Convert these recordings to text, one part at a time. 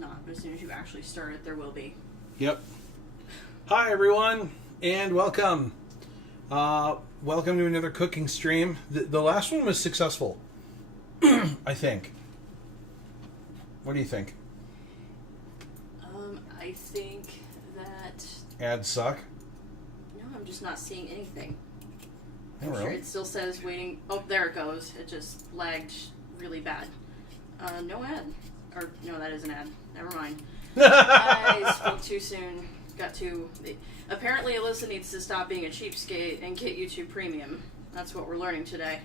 not, but as soon as you actually start it, there will be. Yep. Hi, everyone, and welcome. Welcome to another cooking stream. The last one was successful, I think. What do you think? I think that... Ads suck? No, I'm just not seeing anything. Oh, I'm really? sure it still says waiting... Oh, there it goes. It just lagged really bad. No ad. Or, no, that is an ad. Never mind. I spoke too soon. Got too... Apparently, Alyssa needs to stop being a cheapskate and get YouTube Premium. That's what we're learning today.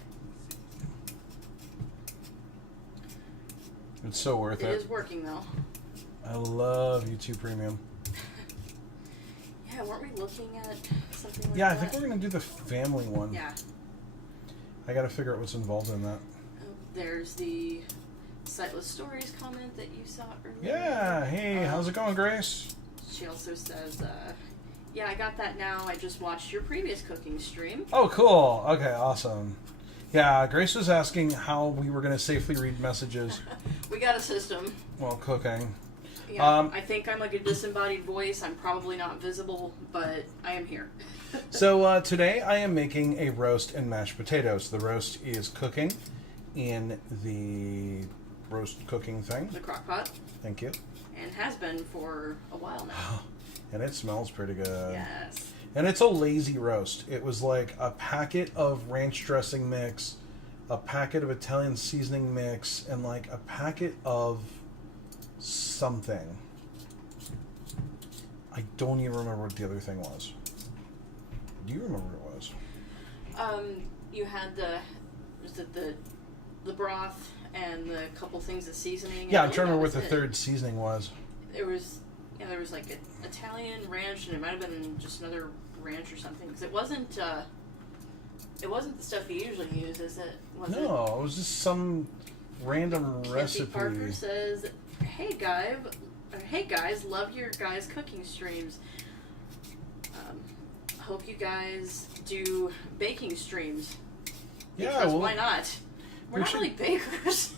It's so worth it. It is working, though. I love YouTube Premium. Yeah, weren't we looking at something like that? Yeah, I think we're going to do the family one. Yeah. I got to figure out what's involved in that. There's the Sightless Stories comment that you saw earlier. Yeah, hey, how's it going, Grace? She also says, yeah, I got that now. I just watched your previous cooking stream. Oh, cool. Okay, awesome. Yeah, Grace was asking how we were going to safely read messages We got a system. while cooking. Yeah, I think I'm like a disembodied voice. I'm probably not visible, but I am here. So today I am making a roast and mashed potatoes. The roast is cooking in the roast cooking thing. The crock pot. Thank you. And has been for a while now. And it smells pretty good. Yes. And it's a lazy roast. It was like a packet of ranch dressing mix, a packet of Italian seasoning mix, and like a packet of something. I don't even remember what the other thing was. Do you remember what it was? You had was it the broth and the couple things of seasoning? Yeah, I'm trying to remember what the third seasoning was. There was like an Italian ranch, and it might have been just another ranch or something. Because it wasn't the stuff you usually use, is it? It was just some random recipe. Parker says, "Hey guys, love your guys' cooking streams. Hope you guys do baking streams. Because why not? We're not really bakers."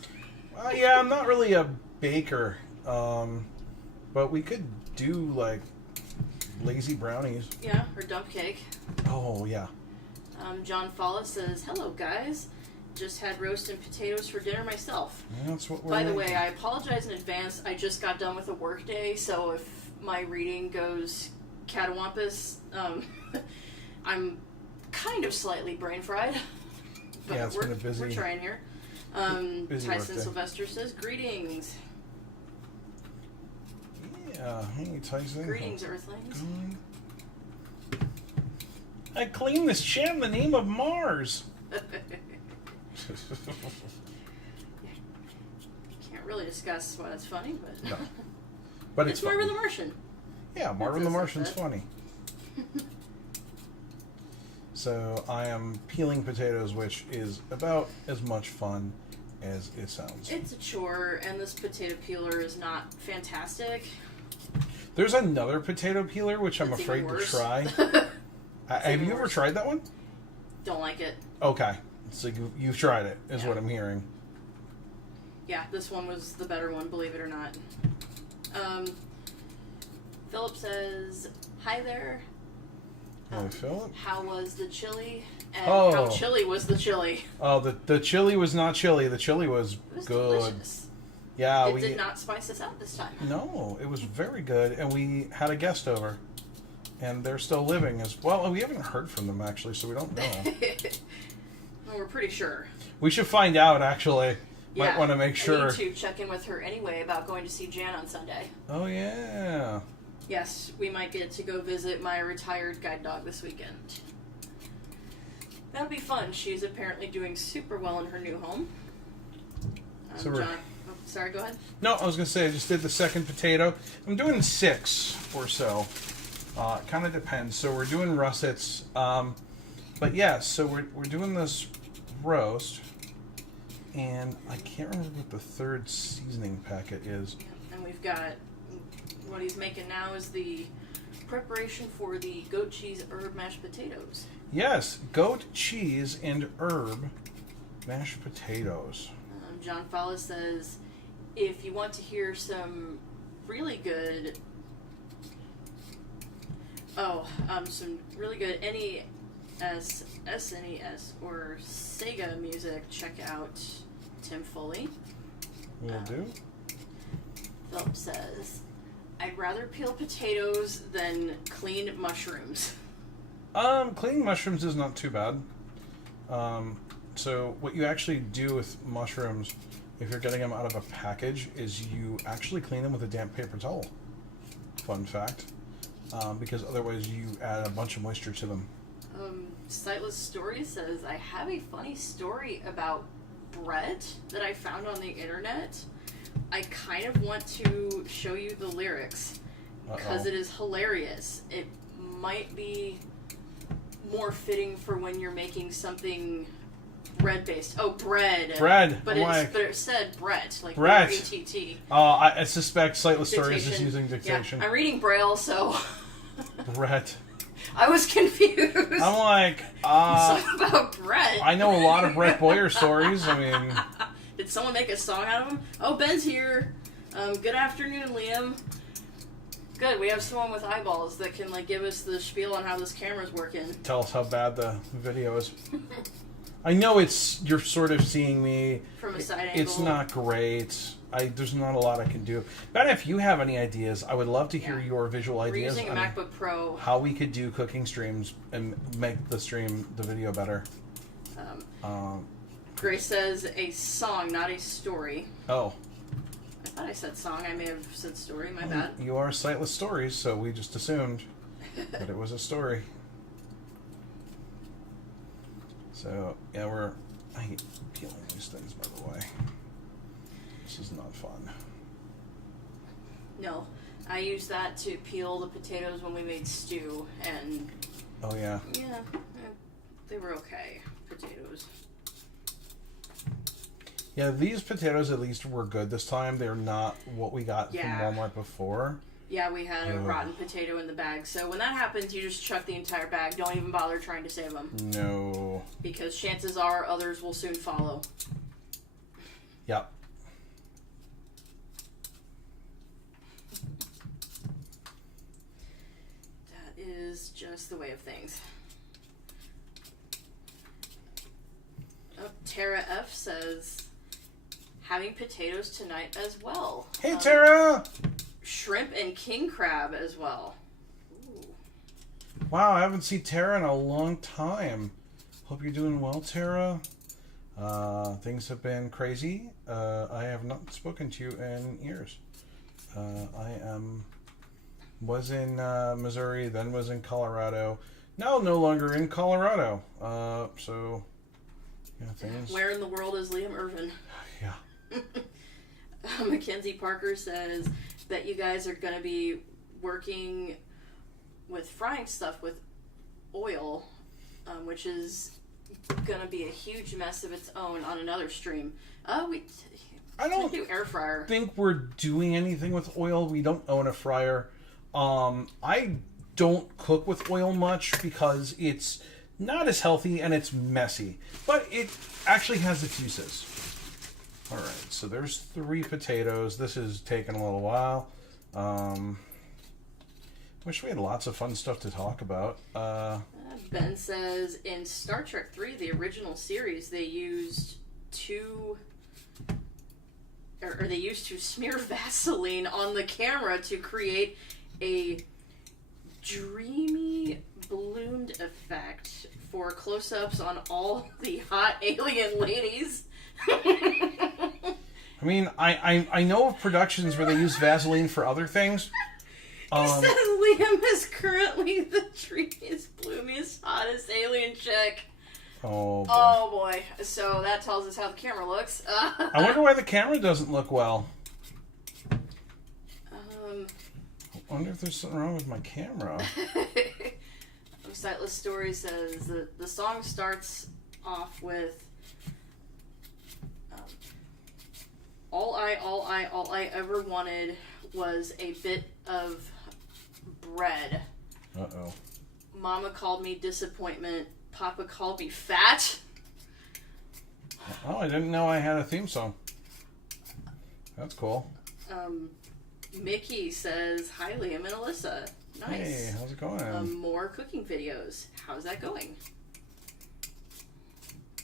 Yeah, I'm not really a baker, but we could do like lazy brownies. Yeah, or dump cake. Oh yeah. John Falla says, "Hello guys. Just had roast and potatoes for dinner myself." Yeah, that's what we're By the making. way, I apologize in advance. I just got done with a work day, so if my reading goes catawampus, I'm kind of slightly brain fried. But yeah, it's been a busy. We're trying here. Busy Tyson Sylvester says, "Greetings." Yeah, hey Tyson. Greetings, Earthlings. I cleaned this chat in the name of Mars. Can't really discuss why that's funny, but no. But it's Marvin the Martian. Yeah, Marvin the Martian's funny. So I am peeling potatoes, which is about as much fun as it sounds. It's a chore, and this potato peeler is not fantastic. There's another potato peeler, which I'm That's afraid even to worse. try. Have you ever tried that one? Don't like it. Okay. So you've tried it, is Yeah. what I'm hearing. Yeah, this one was the better one, believe it or not. Philip says, "Hi there. Hey, Philip? How was the chili? And Oh. how chili was the chili?" Oh, the chili was not chili. The chili was, It was good. delicious. Yeah, It did not spice us out this time. No, it was very good, and we had a guest over, and they're still living as well. We haven't heard from them actually, so we don't know. Well, we're pretty sure. We should find out actually. Yeah, Might want to make sure. I need to check in with her anyway about going to see Jan on Sunday. Oh yeah. Yes, we might get to go visit my retired guide dog this weekend. That'll be fun. She's apparently doing super well in her new home. So John, sorry, go ahead. No, I was going to say I just did the second potato. I'm doing 6 or so. It kind of depends. So we're doing russets. But yeah, so we're doing this roast. And I can't remember what the third seasoning packet is. And we've got, what he's making now is the preparation for the goat cheese herb mashed potatoes. Yes, goat cheese and herb mashed potatoes. John Fowler says, if you want to hear some really good. Some really good SNES or Sega music. Check out Tim Foley. Will do. Philip says, I'd rather peel potatoes than clean mushrooms. Cleaning mushrooms is not too bad. So what you actually do with mushrooms, if you're getting them out of a package, is you actually clean them with a damp paper towel. Fun fact. Because otherwise you add a bunch of moisture to them. Sightless Story says, I have a funny story about bread that I found on the internet. I kind of want to show you the lyrics because it is hilarious. It might be more fitting for when you're making something bread-based. Oh, bread. Bread. But it said Brett, like Brett. B-R-E-T-T. I suspect Sightless Story is just Dictation. using dictation. Yeah, I'm reading Braille, so... Brett. I was confused. I'm like, Something about Brett. I know a lot of Brett Boyer stories. I mean... Did someone make a song out of him? Oh, Ben's here. Good afternoon, Liam. Good, we have someone with eyeballs that can give us the spiel on how this camera's working. Tell us how bad the video is. I know you're sort of seeing me from a side angle. It's not great. There's not a lot I can do. But if you have any ideas, I would love to hear your visual ideas. We're using a MacBook Pro. How we could do cooking streams and make the video better. Grace says a song, not a story. Oh. I thought I said song. I may have said story. My bad. You are Sightless Stories, so we just assumed that it was a story. So, yeah, I hate peeling these things, by the way. This is not fun. No. I used that to peel the potatoes when we made stew, and... Oh, yeah? Yeah, they were okay. Potatoes. Yeah, these potatoes at least were good this time. They're not what we got from Walmart before. Yeah, we had a rotten potato in the bag. So when that happens, you just chuck the entire bag. Don't even bother trying to save them. No. Because chances are others will soon follow. Yep. That is just the way of things. Oh, Tara F says, having potatoes tonight as well. Hey, Tara! Shrimp and king crab as well. Ooh. Wow, I haven't seen Tara in a long time. Hope you're doing well, Tara. Things have been crazy. I have not spoken to you in years. I was in Missouri, then was in Colorado. Now no longer in Colorado. So, yeah, things. Where in the world is Liam Irvin? Yeah. Mackenzie Parker says that you guys are going to be working with frying stuff with oil, which is going to be a huge mess of its own on another stream. I don't do air fryer. Think we're doing anything with oil. We don't own a fryer. I don't cook with oil much because it's not as healthy and it's messy, but it actually has its uses. All right, so there's 3 potatoes. This is taking a little while. Wish we had lots of fun stuff to talk about. Ben says in Star Trek 3, the original series, they used to smear Vaseline on the camera to create a dreamy ballooned effect for close-ups on all the hot alien ladies. I mean, I know of productions where they use Vaseline for other things. He says Liam is currently the treatiest, bloomiest, hottest alien chick. Oh boy. Oh boy. So that tells us how the camera looks. I wonder why the camera doesn't look well. I wonder if there's something wrong with my camera. Sightless Story says that the song starts off with all I ever wanted was a bit of bread. Uh-oh. Mama called me disappointment. Papa called me fat. Oh, I didn't know I had a theme song. That's cool. Mickey says, "Hi, Liam and Alyssa. Nice. Hey, how's it going? More cooking videos. How's that going?"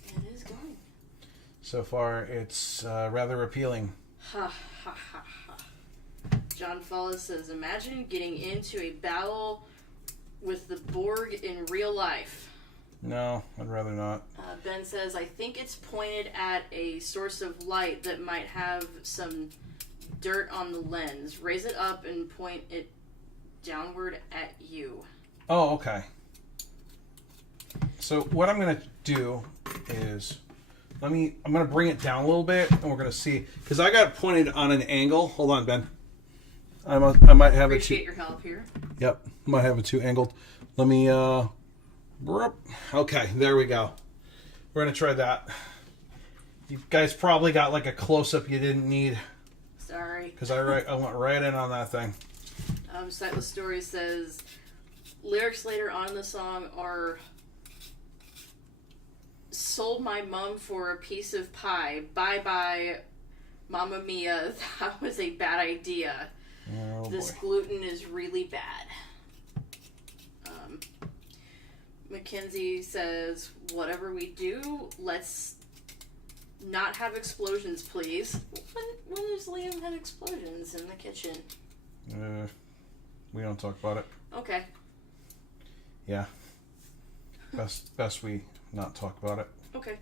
It is going. So far, it's rather appealing. Ha ha ha ha. John Follis says, "Imagine getting into a battle with the Borg in real life." No, I'd rather not. Ben says, "I think it's pointed at a source of light that might have some dirt on the lens. Raise it up and point it downward at you." Oh, okay. So what I'm going to do is, I'm going to bring it down a little bit, and we're going to see, because I got it pointed on an angle. Hold on, Ben. I might have Appreciate your help here. Yep, might have it too angled. Let me, okay, there we go. We're going to try that. You guys probably got like a close-up you didn't need. Sorry. Because I went right in on that thing. Sightless Story says, lyrics later on in the song are, "Sold my mom for a piece of pie. Bye-bye, Mamma Mia. That was a bad idea. Oh, this boy. gluten is really bad." Mackenzie says, "Whatever we do, let's not have explosions, please." When does Liam have explosions in the kitchen? We don't talk about it. Okay. Yeah. Best we not talk about it. Okay.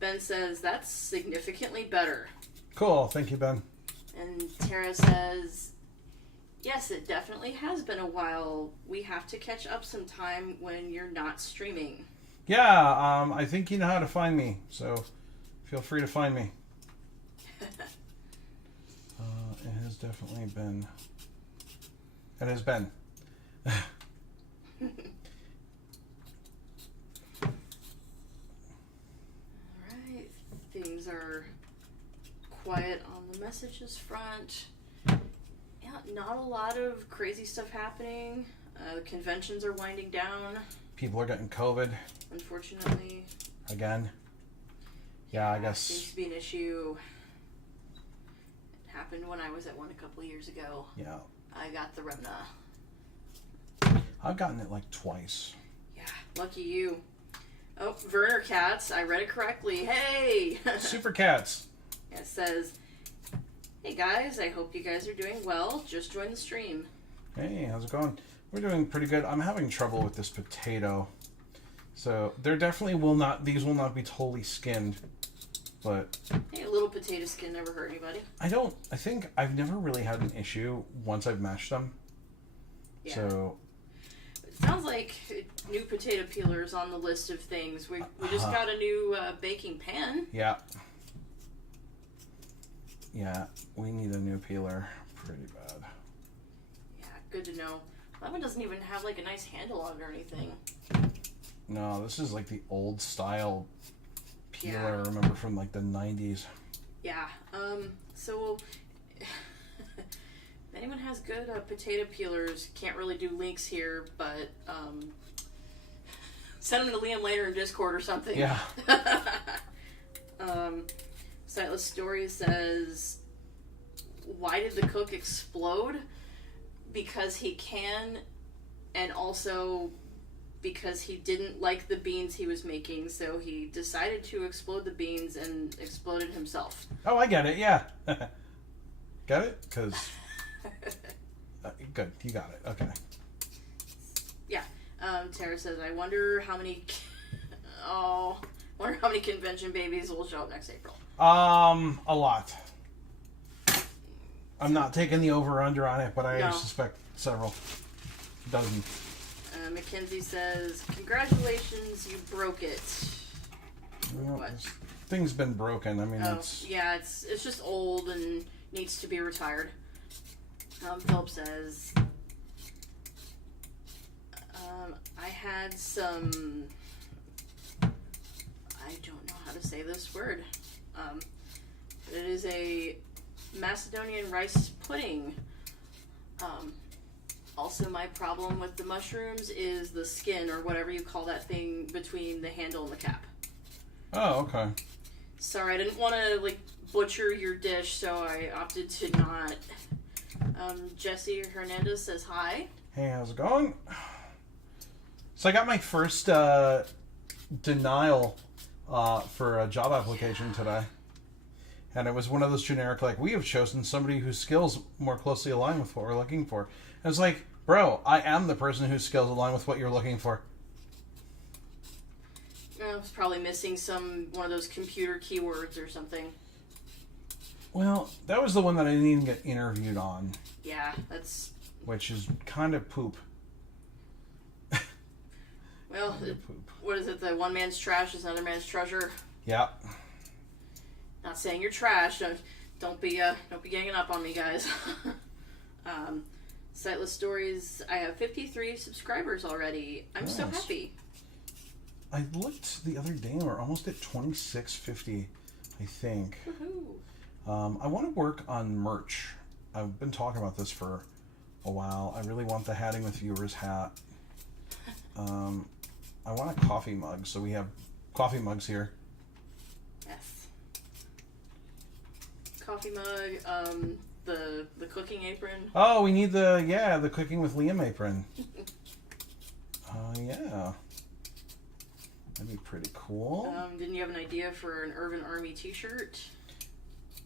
Ben says, "That's significantly better." Cool. Thank you, Ben. And Tara says, "Yes, it definitely has been a while. We have to catch up sometime when you're not streaming." Yeah, I think you know how to find me, so feel free to find me. It has definitely been. It has been. Alright, things are quiet on the messages front. Yeah, not a lot of crazy stuff happening. The conventions are winding down, People are getting COVID unfortunately. again. Yeah, I guess. Seems to be an issue. It happened when I was at one a couple years ago. Yeah. I got the Revna. I've gotten it like twice. Yeah, lucky you. Oh, Werner Cats, I read it correctly. Hey! Super Cats. It says, "Hey guys, I hope you guys are doing well. Just joined the stream." Hey, how's it going? We're doing pretty good. I'm having trouble with this potato. So there definitely these will not be totally skinned. But Hey, a little potato skin never hurt anybody. I think I've never really had an issue once I've mashed them. Yeah. So It sounds like new potato peelers on the list of things. We just got a new baking pan. yeah. Yeah, we need a new peeler pretty bad. Yeah, good to know. That one doesn't even have like a nice handle on it or anything. No, this is like the old style peeler Yeah. I remember from like the 90s. Yeah. So if anyone has good potato peelers, can't really do links here, but send them to Liam later in Discord or something. Yeah. Sightless Story says, "Why did the cook explode? Because he can, and also because he didn't like the beans he was making, so he decided to explode the beans and exploded himself." Oh, I get it. Yeah. Got it? Because good, you got it. Okay. Yeah. Tara says, "I wonder how many convention babies will show up next April." A lot. I'm not taking the over/under on it, but I suspect several dozen. Mackenzie says, "Congratulations, you broke it." Well, What? this thing's been broken. I mean, it's Yeah, it's just old and needs to be retired. Philip says, "I had some, I don't know how to say this word. It is a Macedonian rice pudding. Also, my problem with the mushrooms is the skin, or whatever you call that thing between the handle and the cap. Oh, okay. Sorry, I didn't want to butcher your dish, so I opted to not. Jesse Hernandez says hi. Hey, how's it going? So I got my first denial for a job application today. And it was one of those generic, like, we have chosen somebody whose skills more closely align with what we're looking for. And it's like, bro, I am the person whose skills align with what you're looking for. I was probably missing one of those computer keywords or something. Well, that was the one that I didn't even get interviewed on. Yeah, that's... Which is kind of poop. Well, what is it? The one man's trash is another man's treasure. Yeah. Not saying you're trash. Don't be ganging up on me, guys. Sightless Stories. I have 53 subscribers already. I'm so happy. I looked the other day and we're almost at 2650, I think. Woohoo. I want to work on merch. I've been talking about this for a while. I really want the Hatting with Viewers hat. I want a coffee mug, so we have coffee mugs here. Yes. Coffee mug, the cooking apron. Oh, we need the Cooking with Liam apron. Yeah. That'd be pretty cool. Didn't you have an idea for an Urban Army t-shirt?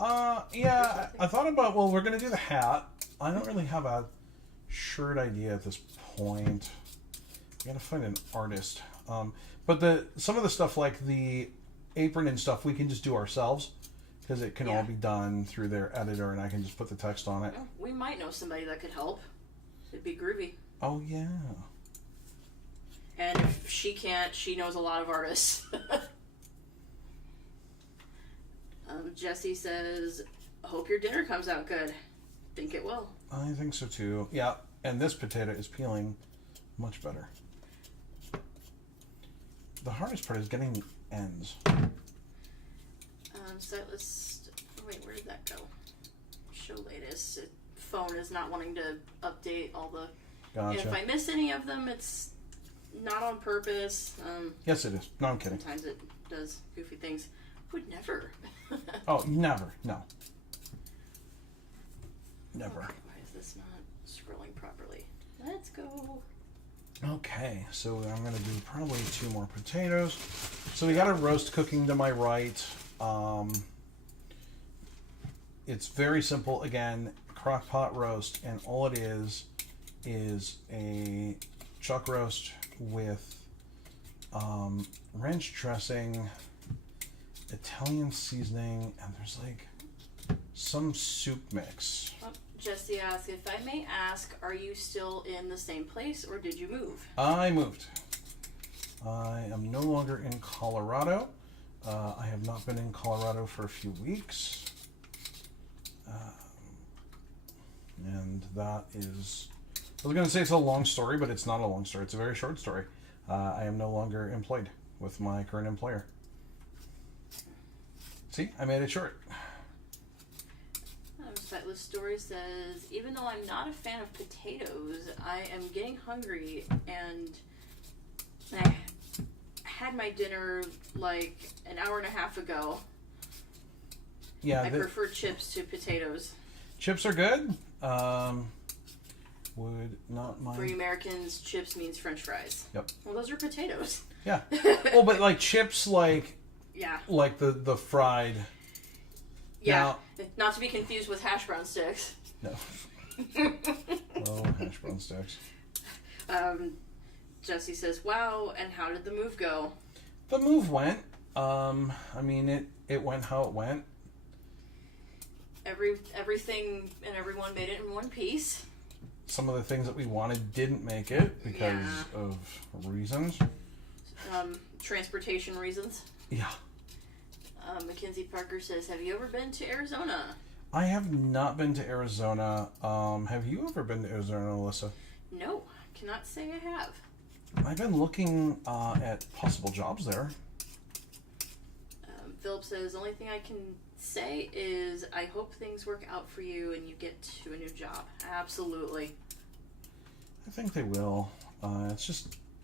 Yeah, I thought about, well, we're going to do the hat. I don't really have a shirt idea at this point. I gotta find an artist. But some of the stuff like the apron and stuff we can just do ourselves because it can all be done through their editor and I can just put the text on it. Oh, we might know somebody that could help. It'd be groovy. Oh yeah. And if she can't, she knows a lot of artists. Jesse says, I hope your dinner comes out good. Think it will. I think so too. Yeah, and this potato is peeling much better. The hardest part is getting the ends. Sightless. Wait, where did that go? Show latest. Phone is not wanting to update all the. Gotcha. If I miss any of them, it's not on purpose. Yes, it is. No, I'm kidding. Sometimes it does goofy things. Would never. Oh, never. No. Never. Okay, why is this not scrolling properly? Let's go. Okay, so I'm going to do probably 2 more potatoes. So we got a roast cooking to my right. It's very simple. Again, crock pot roast, and all it is a chuck roast with ranch dressing, Italian seasoning, and there's like some soup mix. Oh, Jesse asks, if I may ask, are you still in the same place or did you move? I moved. I am no longer in Colorado. I have not been in Colorado for a few weeks. And that is, I was going to say it's a long story, but it's not a long story. It's a very short story. I am no longer employed with my current employer. See, I made it short. Sightless Story says, even though I'm not a fan of potatoes, I am getting hungry and I had my dinner like an hour and a half ago. Yeah, I prefer chips to potatoes. Chips are good. Would not mind. For you Americans, chips means French fries. Yep. Well, those are potatoes. Yeah. Well, but like chips, like the fried. Yeah. Now, not to be confused with hash brown sticks. No. Oh, hash brown sticks. Jesse says, "Wow!" And how did the move go? The move went. I mean, it went how it went. Everything and everyone made it in one piece. Some of the things that we wanted didn't make it because of reasons. Transportation reasons. Yeah. Mackenzie Parker says, have you ever been to Arizona? I have not been to Arizona. Have you ever been to Arizona, Alyssa? No, cannot say I have. I've been looking at possible jobs there. Philip says, only thing I can say is I hope things work out for you and you get to a new job. Absolutely. I think they will.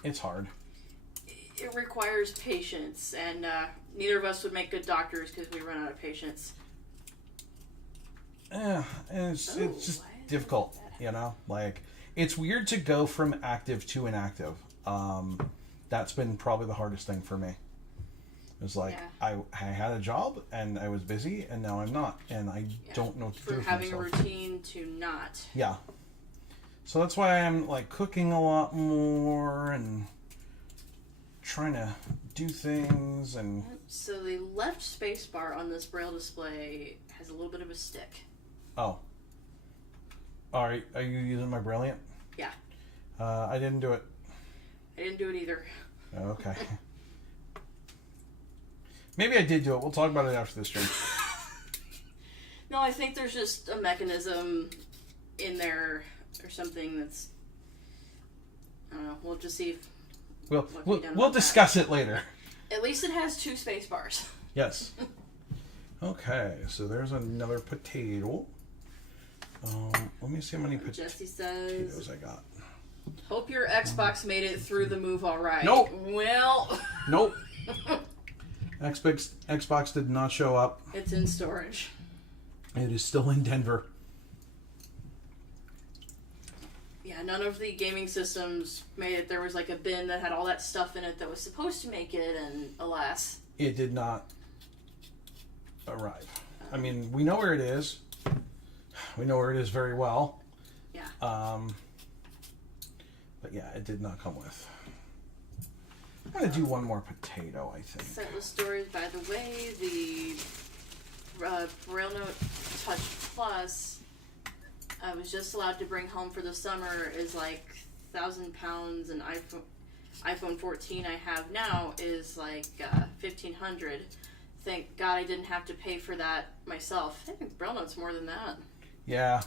It's hard. It requires patience, and neither of us would make good doctors because we run out of patience. Yeah, and it's just difficult, Like, it's weird to go from active to inactive. That's been probably the hardest thing for me. It was like, I had a job, and I was busy, and now I'm not, and I don't know what to do with having myself. a routine to not. Yeah. So that's why I'm, like, cooking a lot more, and trying to do things, and... So the left spacebar on this braille display has a little bit of a stick. Oh. Are you using my Brilliant? Yeah. I didn't do it. I didn't do it either. Okay. Maybe I did do it. We'll talk about it after the stream. No, I think there's just a mechanism in there or something that's... I don't know. We'll just see if... We'll discuss it later. At least it has 2 space bars. Yes. Okay, so there's another potato. Let me see how many Jesse potatoes says, I got. hope your Xbox made it through the move all right. Nope. Well. Nope. Xbox did not show up. It's in storage. It is still in Denver. Yeah, none of the gaming systems made it. There was like a bin that had all that stuff in it that was supposed to make it, and alas. It did not arrive. I mean, we know where it is. We know where it is very well. Yeah. But yeah, it did not come with. I'm going to do one more potato, I think. Setlist stories, by the way, the Braille Note Touch Plus, I was just allowed to bring home for the summer, is like £1,000, and iPhone 14 I have now is like 1,500. Thank God I didn't have to pay for that myself. I think Braille Note's more than that. Yeah.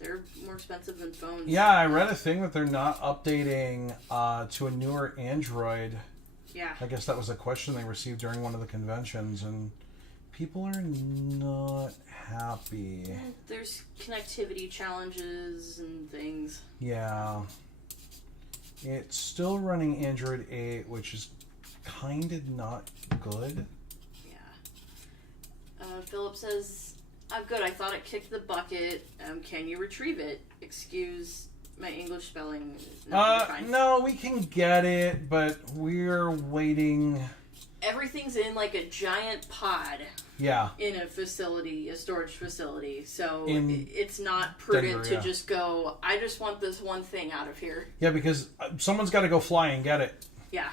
They're more expensive than phones. Yeah, I read a thing that they're not updating to a newer Android. Yeah. I guess that was a question they received during one of the conventions, and people are not happy. There's connectivity challenges and things. Yeah. It's still running Android 8, which is kind of not good. Yeah. Philip says, good, I thought it kicked the bucket. Can you retrieve it? Excuse my English spelling. No, no, we can get it, but we're waiting. Everything's in like a giant pod. Yeah. In a facility, a storage facility. So it's not prudent Denver, to just go, I just want this one thing out of here. Yeah, because someone's got to go fly and get it. Yeah.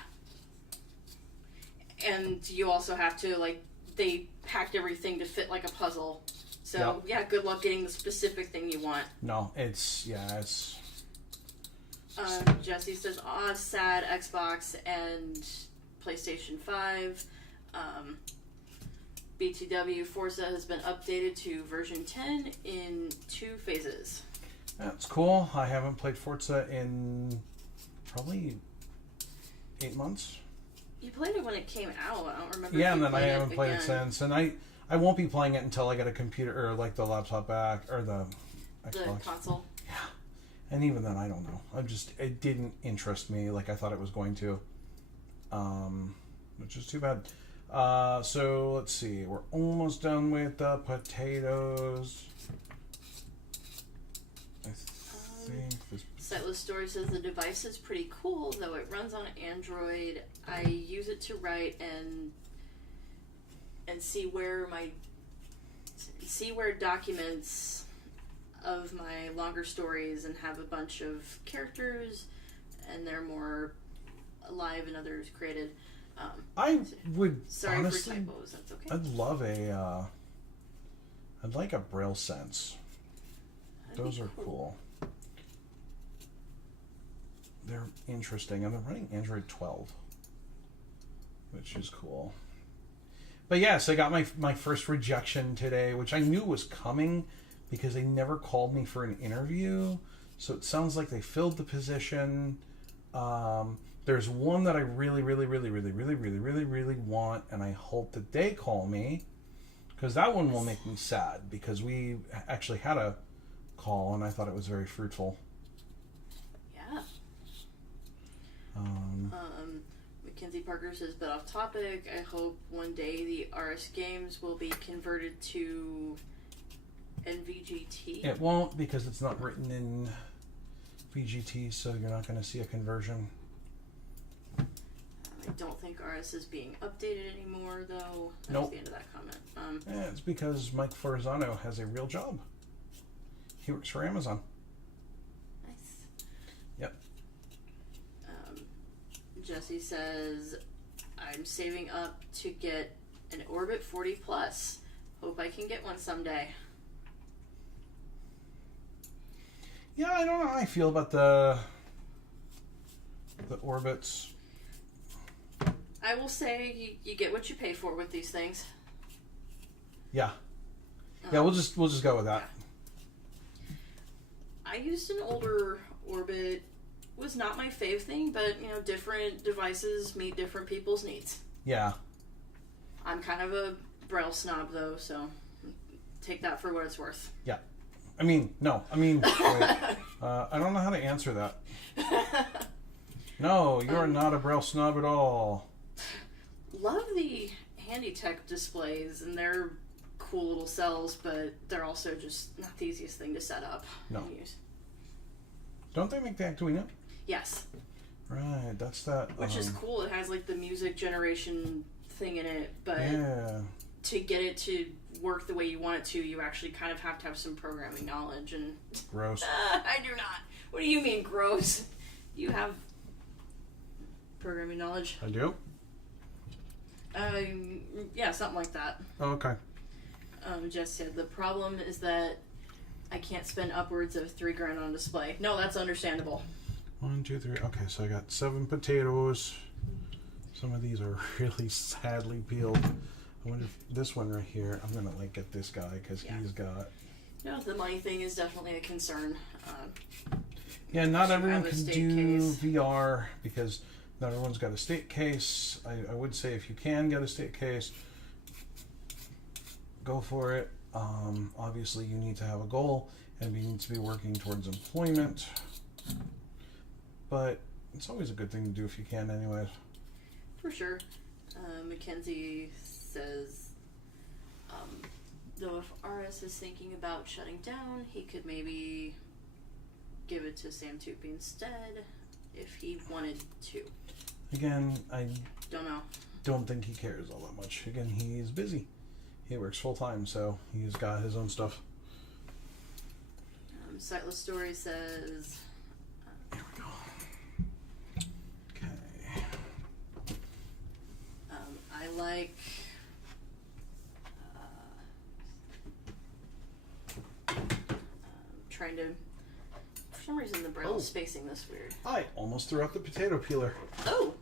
And you also have to, like, they packed everything to fit like a puzzle. So, yeah, good luck getting the specific thing you want. No, it's... Jesse says, sad Xbox and PlayStation 5. BTW Forza has been updated to version 10 in 2 phases. That's cool. I haven't played Forza in probably 8 months. You played it when it came out. I don't remember. Yeah, and then I haven't played it since. And I won't be playing it until I get a computer or like the laptop back or the Xbox. The console. Yeah. And even then, I don't know. It didn't interest me like I thought it was going to. Which is too bad. So let's see. We're almost done with the potatoes. I think this. Sightless Story says the device is pretty cool, though it runs on Android. I use it to write and see where documents of my longer stories and have a bunch of characters, and they're more alive and others created. I would sorry honestly, for typos. That's okay. I'd love I'd like a Braille Sense. Those are cool. They're interesting, and they're running Android 12, which is cool. But yes, I got my first rejection today, which I knew was coming because they never called me for an interview. So it sounds like they filled the position. There's one that I really want, and I hope that they call me, because that one will make me sad, because we actually had a call, and I thought it was very fruitful. Yeah. Mackenzie Parker says, but off topic, I hope one day the RS games will be converted to NVGT. It won't, because it's not written in VGT, so you're not going to see a conversion. I don't think RS is being updated anymore, though. That Nope. was the end of that comment. Yeah, it's because Mike Forzano has a real job. He works for Amazon. Nice. Yep. Jesse says, I'm saving up to get an Orbit 40 Plus. Hope I can get one someday. Yeah, I don't know how I feel about the Orbits. I will say you get what you pay for with these things. Yeah. Yeah, we'll just go with that. I used an older Orbit. Was not my fave thing, but different devices meet different people's needs. Yeah. I'm kind of a Braille snob though, so take that for what it's worth. Yeah. Wait. I don't know how to answer that. No, you're not a Braille snob at all. Love the Handy Tech displays, and they're cool little cells, but they're also just not the easiest thing to set up No. and use. Don't they make the Actuino? Yes. Right, that's that. Which is cool. It has like the music generation thing in it, but yeah. to get it to work the way you want it to, you actually kind of have to have some programming knowledge. And Gross. I do not. What do you mean, gross? You have programming knowledge? I do? Yeah, something like that. Oh, okay. Jess said, the problem is that I can't spend upwards of $3,000 on display. No, that's understandable. 1, 2, 3. Okay, so I got 7 potatoes. Some of these are really sadly peeled. I wonder if this one right here, I'm gonna get this guy because he's got. The money thing is definitely a concern. Yeah, not everyone have a can state do case. VR because not everyone's got a state case. I would say if you can get a state case, go for it. Obviously, you need to have a goal and you need to be working towards employment. But it's always a good thing to do if you can, anyways. For sure. Mackenzie says, though if RS is thinking about shutting down, he could maybe give it to Sam Toopy instead if he wanted to. Again, I Don't know. don't think he cares all that much. Again, he's busy. He works full time, so he's got his own stuff. Sightless Story says, Here we go. Okay. I like trying to. For some reason, the Braille is spacing this weird. I almost threw out the potato peeler. Oh.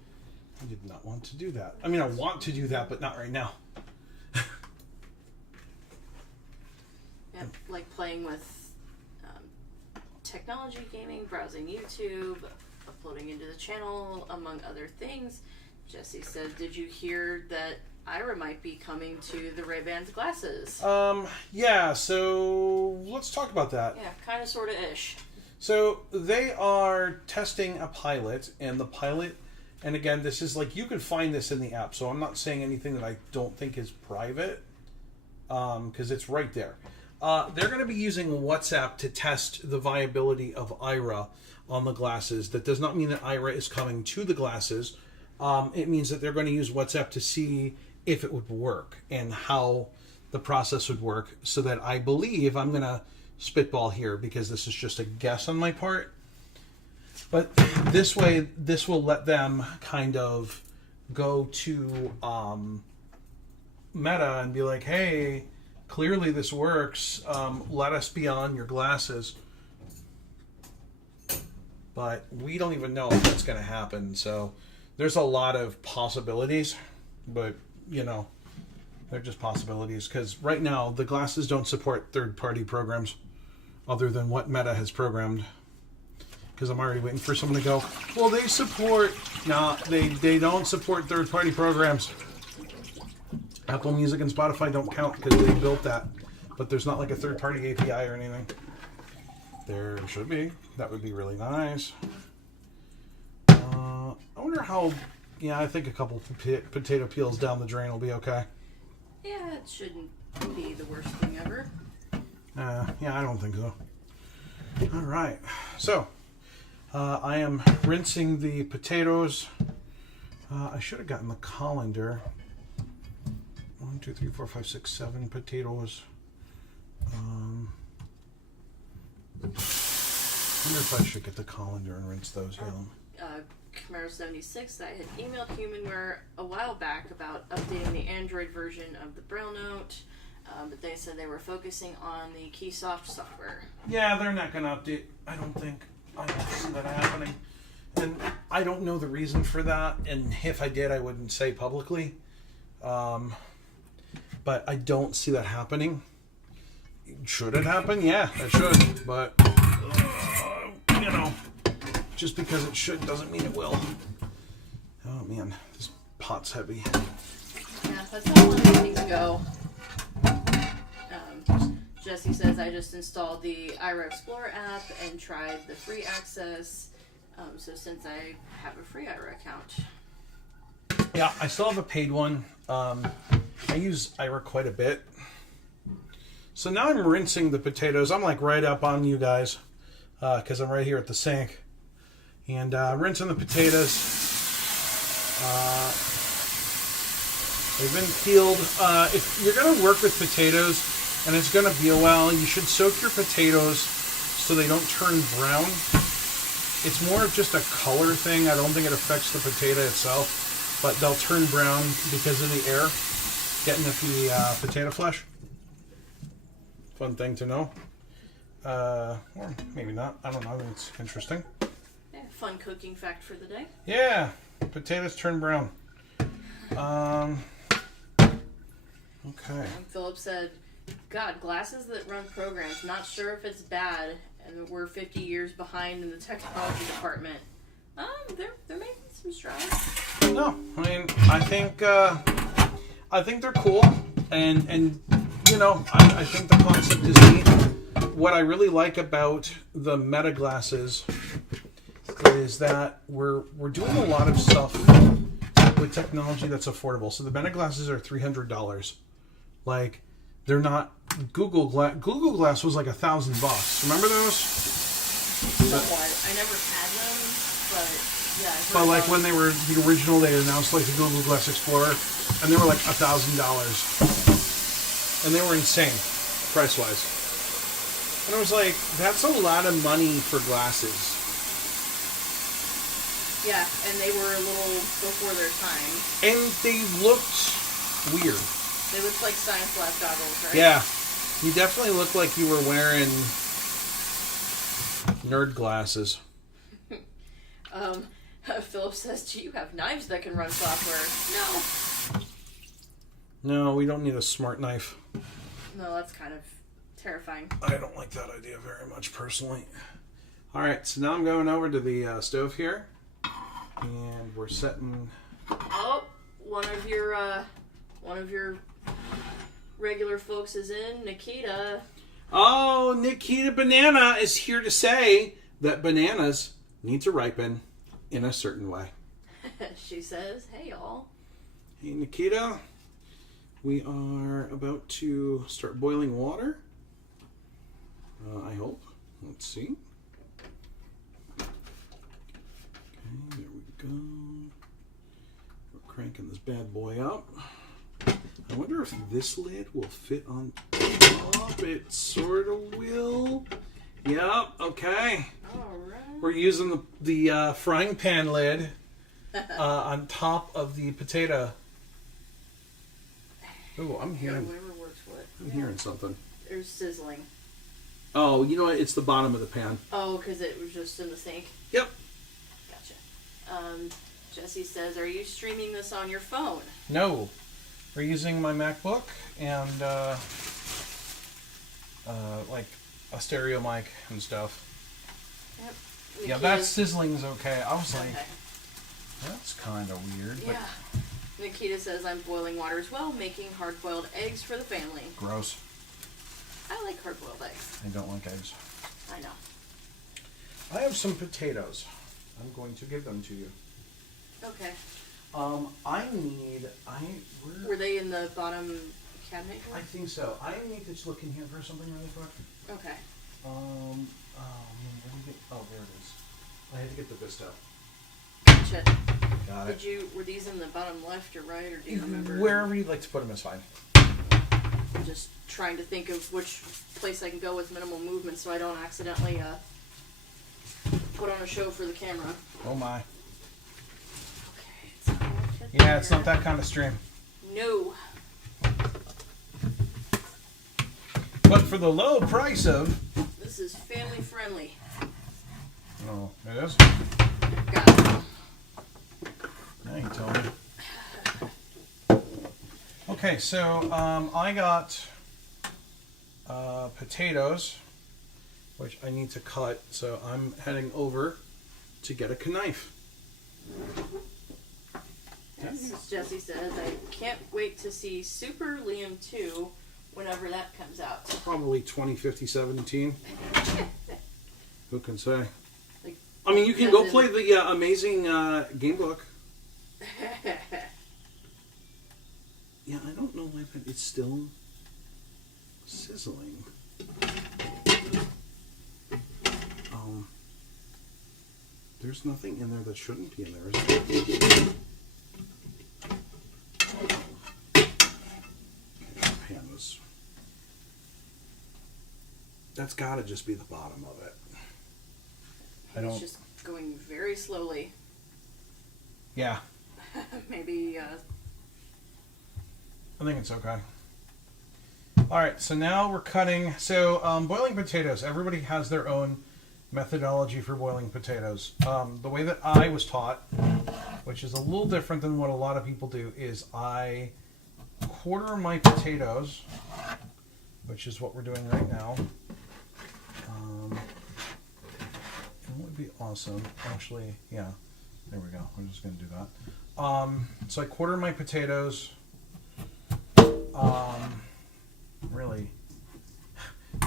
I did not want to do that. I mean, I want to do that, but not right now. Yeah, like playing with technology gaming, browsing YouTube, uploading into the channel, among other things. Jesse said, did you hear that Ira might be coming to the Ray-Bans glasses? Yeah, so let's talk about that. Yeah, kind of, sort of ish. So they are testing a pilot, and the pilot, and again, this is you can find this in the app, so I'm not saying anything that I don't think is private, because it's right there. They're going to be using WhatsApp to test the viability of Ira on the glasses. That does not mean that Ira is coming to the glasses. It means that they're going to use WhatsApp to see if it would work and how the process would work, so that I believe, I'm going to spitball here because this is just a guess on my part, but this way, this will let them kind of go to Meta and be like, hey, clearly this works, let us be on your glasses. But we don't even know if that's going to happen, so there's a lot of possibilities, but they're just possibilities, because right now the glasses don't support third-party programs other than what Meta has programmed. Because I'm already waiting for someone to go, well, they support... No, they don't support third-party programs. Apple Music and Spotify don't count because they built that. But there's not a third-party API or anything. There should be. That would be really nice. I wonder how Yeah, I think a couple potato peels down the drain will be okay. Yeah, it shouldn't be the worst thing ever. Yeah, I don't think so. All right. So, I am rinsing the potatoes. I should have gotten the colander. 1, 2, 3, 4, 5, 6, 7 potatoes. I wonder if I should get the colander and rinse those. Camaro 76, I had emailed Humanware a while back about updating the Android version of the Braille Note, but they said they were focusing on the Keysoft software. Yeah, they're not going to update. I don't see that happening. And I don't know the reason for that, and if I did, I wouldn't say publicly. But I don't see that happening. Should it happen? Yeah, it should. But, just because it should doesn't mean it will. Oh, man, this pot's heavy. Yeah, that's not one thing to go. Jesse says, I just installed the Ira Explorer app and tried the free access. So since I have a free Ira account. Yeah, I still have a paid one. I use Ira quite a bit. So now I'm rinsing the potatoes. I'm like right up on you guys because I'm right here at the sink. And rinsing the potatoes. They've been peeled. If you're going to work with potatoes and it's going to be a while, you should soak your potatoes so they don't turn brown. It's more of just a color thing. I don't think it affects the potato itself, but they'll turn brown because of the air getting at the potato flesh. Fun thing to know. Or maybe not. I don't know. It's interesting. Yeah, fun cooking fact for the day. Yeah, potatoes turn brown. Okay. Philip said, God, glasses that run programs, not sure if it's bad, and we're 50 years behind in the technology department. They're making some strides. No, I mean, I think they're cool, and I think the concept is neat. What I really like about the Meta glasses is that we're doing a lot of stuff with technology that's affordable. So the Meta glasses are $300. Like, they're not Google Glass. Google Glass was like $1,000. Remember those? Somewhat. I never had them, but yeah. But like when they were the original, they announced like the Google Glass Explorer, and they were like $1,000, and they were insane, price wise. And I was like, that's a lot of money for glasses. Yeah, and they were a little before their time. And they looked weird. They looked like science lab goggles, right? Yeah. You definitely looked like you were wearing nerd glasses. Philip says, do you have knives that can run software? No. No, we don't need a smart knife. No, that's kind of terrifying. I don't like that idea very much, personally. Alright, so now I'm going over to the stove here. And we're setting... Oh, one of your regular folks is in, Nikita. Oh, Nikita Banana is here to say that bananas need to ripen in a certain way. She says, hey, y'all. Hey, Nikita. We are about to start boiling water. I hope. Let's see. Okay, there we go. We're cranking this bad boy up. I wonder if this lid will fit on top. It sort of will. Yep, okay. All right. We're using the frying pan lid on top of the potato. Oh, I'm hearing. Whatever works what. I'm hearing something. There's sizzling. Oh, you know what? It's the bottom of the pan. Oh, because it was just in the sink? Yep. Gotcha. Jesse says, are you streaming this on your phone? No. We're using my MacBook and like a stereo mic and stuff. Yep. Yeah, that sizzling's okay. I was like, okay. That's kind of weird. But Yeah. Nikita says, I'm boiling water as well, making hard-boiled eggs for the family. Gross. I like hard-boiled eggs. I don't like eggs. I know. I have some potatoes. I'm going to give them to you. Okay. Were they in the bottom cabinet drawer? I think so. I need to just look in here for something really quick. Okay. Oh, man, where did you get? Oh, there it is. I had to get the Visto. Gotcha. Got it. Were these in the bottom left or right, or do you remember? Wherever you'd like to put them is fine. I'm just trying to think of which place I can go with minimal movement so I don't accidentally put on a show for the camera. Oh my. Okay, yeah, it's not that kind of stream. No. But for the low price of... This is family friendly. Oh, it is? Got it. Now you tell me. Okay, so I got potatoes, which I need to cut. So I'm heading over to get a knife. As Jesse says, I can't wait to see Super Liam 2 whenever that comes out. Probably 2050-17. Who can say? I mean, you can go play the amazing game book. Yeah, I don't know why, but it's still sizzling. There's nothing in there that shouldn't be in there, is there? Pan this. That's got to just be the bottom of it. It's just going very slowly. Yeah. Maybe. I think it's okay. All right, so now we're cutting. So boiling potatoes. Everybody has their own methodology for boiling potatoes. The way that I was taught, which is a little different than what a lot of people do, is I quarter my potatoes, which is what we're doing right now. It would be awesome. Actually, yeah. There we go. We're just going to do that. So I quarter my potatoes. Really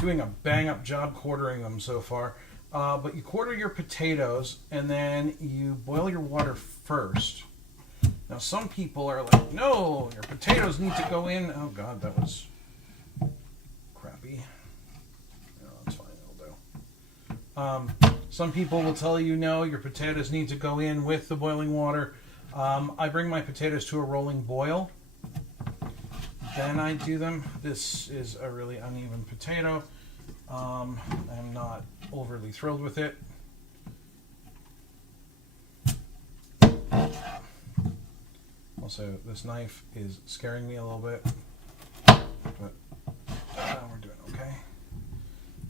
doing a bang-up job quartering them so far. But you quarter your potatoes, and then you boil your water first. Now, some people are like, no, your potatoes need to go in. Oh, God, that was crappy. No, that's fine. It'll do. Some people will tell you, no, your potatoes need to go in with the boiling water. I bring my potatoes to a rolling boil. Then I do them. This is a really uneven potato. I'm not overly thrilled with it. Also, this knife is scaring me a little bit. But we're doing okay.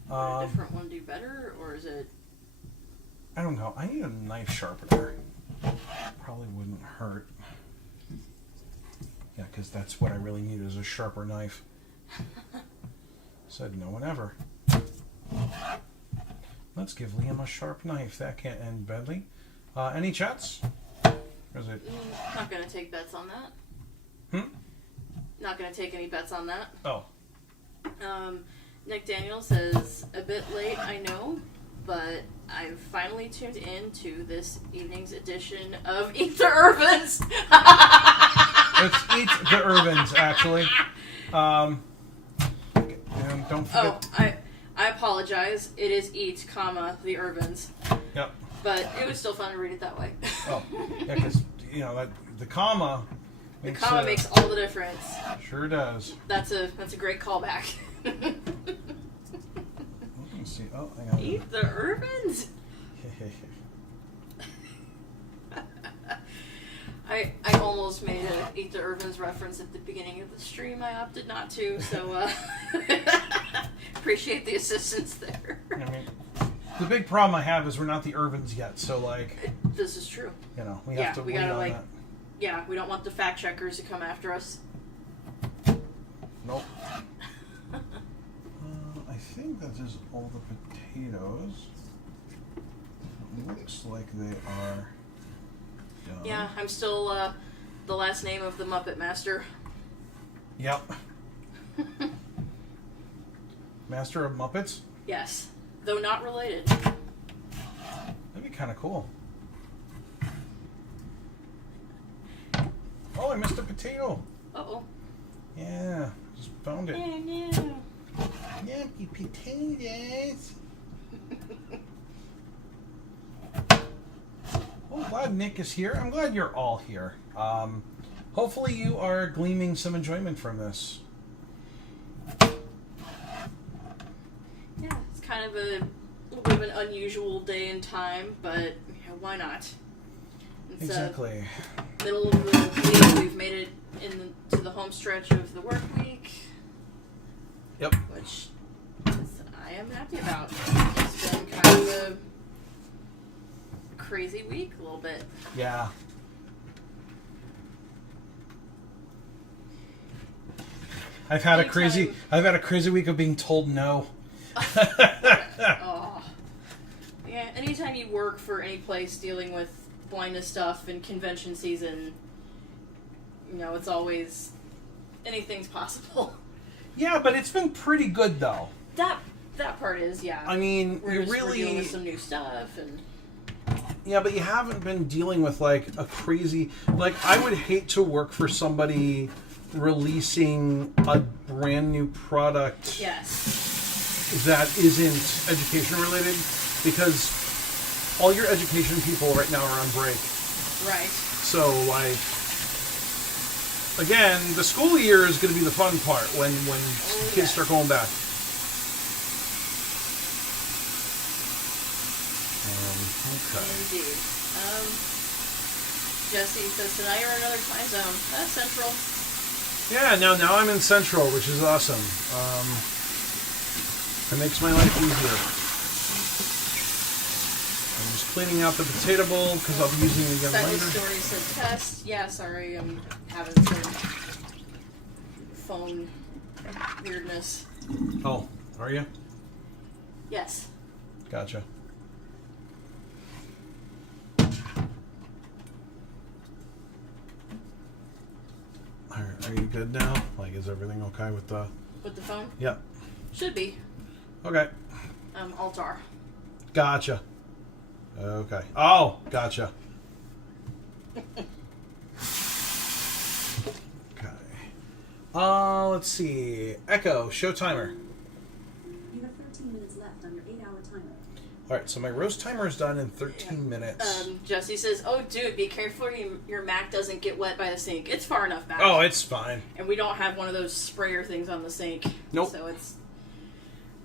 Would a different one do better, or is it... I don't know. I need a knife sharpener. Probably wouldn't hurt. Yeah, because that's what I really need is a sharper knife. Said no one ever. Let's give Liam a sharp knife. That can't end badly. Any chats? Or is it? Not going to take bets on that. Not going to take any bets on that. Oh. Nick Daniel says, a bit late, I know, but I've finally tuned in to this evening's edition of Eat the Irvins. It's Eat the Irvins, actually. And don't forget. Oh, I apologize. It is Eat, the Irvins. Yep. But it was still fun to read it that way. Oh, yeah, because, the comma... The comma makes all the difference. Sure does. That's a great callback. Let me see. Oh, hang on. Eat the Irvins? I almost made a Eat the Irvins reference at the beginning of the stream. I opted not to, so appreciate the assistance there. I mean, the big problem I have is we're not the Irvins yet, so this is true. We have to wait on that. Yeah, we don't want the fact checkers to come after us. Nope. I think that is all the potatoes. It looks like they are done. Yeah, I'm still the last name of the Muppet Master. Yep. Master of Muppets? Yes, though not related. That'd be kind of cool. potato. Uh-oh. Yeah, just found it. Oh, no. Yummy potatoes. Well, glad Nick is here. I'm glad you're all here. Hopefully you are gleaming some enjoyment from this. Yeah, it's kind of a little bit of an unusual day and time, but why not? It's Exactly. Middle of the week, we've made it to the home stretch of the work week. Yep. Which I am happy about. It's been kind of a crazy week, a little bit. Yeah. I've had a crazy week of being told no. Oh. Yeah, anytime you work for any place dealing with blindness stuff in convention season, it's always anything's possible. Yeah, but it's been pretty good though. That part is, yeah. I mean, we're dealing with some new stuff and. Yeah, but you haven't been dealing with like a crazy. Like, I would hate to work for somebody releasing a brand new product. Yes. That isn't education related, because all your education people right now are on break. Right. So, like, again, the school year is going to be the fun part when kids start going back. Okay. Indeed. Jesse says tonight you're in another time zone. That's Central. Yeah, now I'm in Central, which is awesome. It makes my life easier. I'm just cleaning out the potato bowl because I'll be using it again later. Story said test. Yeah, sorry, I'm having some phone weirdness. Oh, are you? Yes. Gotcha. Are you good now? Like, is everything okay with the... With the phone? Yep. Should be. Okay. Altar. Gotcha. Okay. Oh, gotcha. Okay. Let's see. Echo, show timer. You have 13 minutes left on your 8-hour timer. Alright, so my roast timer is done in 13 minutes. Jesse says, oh, dude, be careful your Mac doesn't get wet by the sink. It's far enough back. Oh, it's fine. And we don't have one of those sprayer things on the sink. Nope. So it's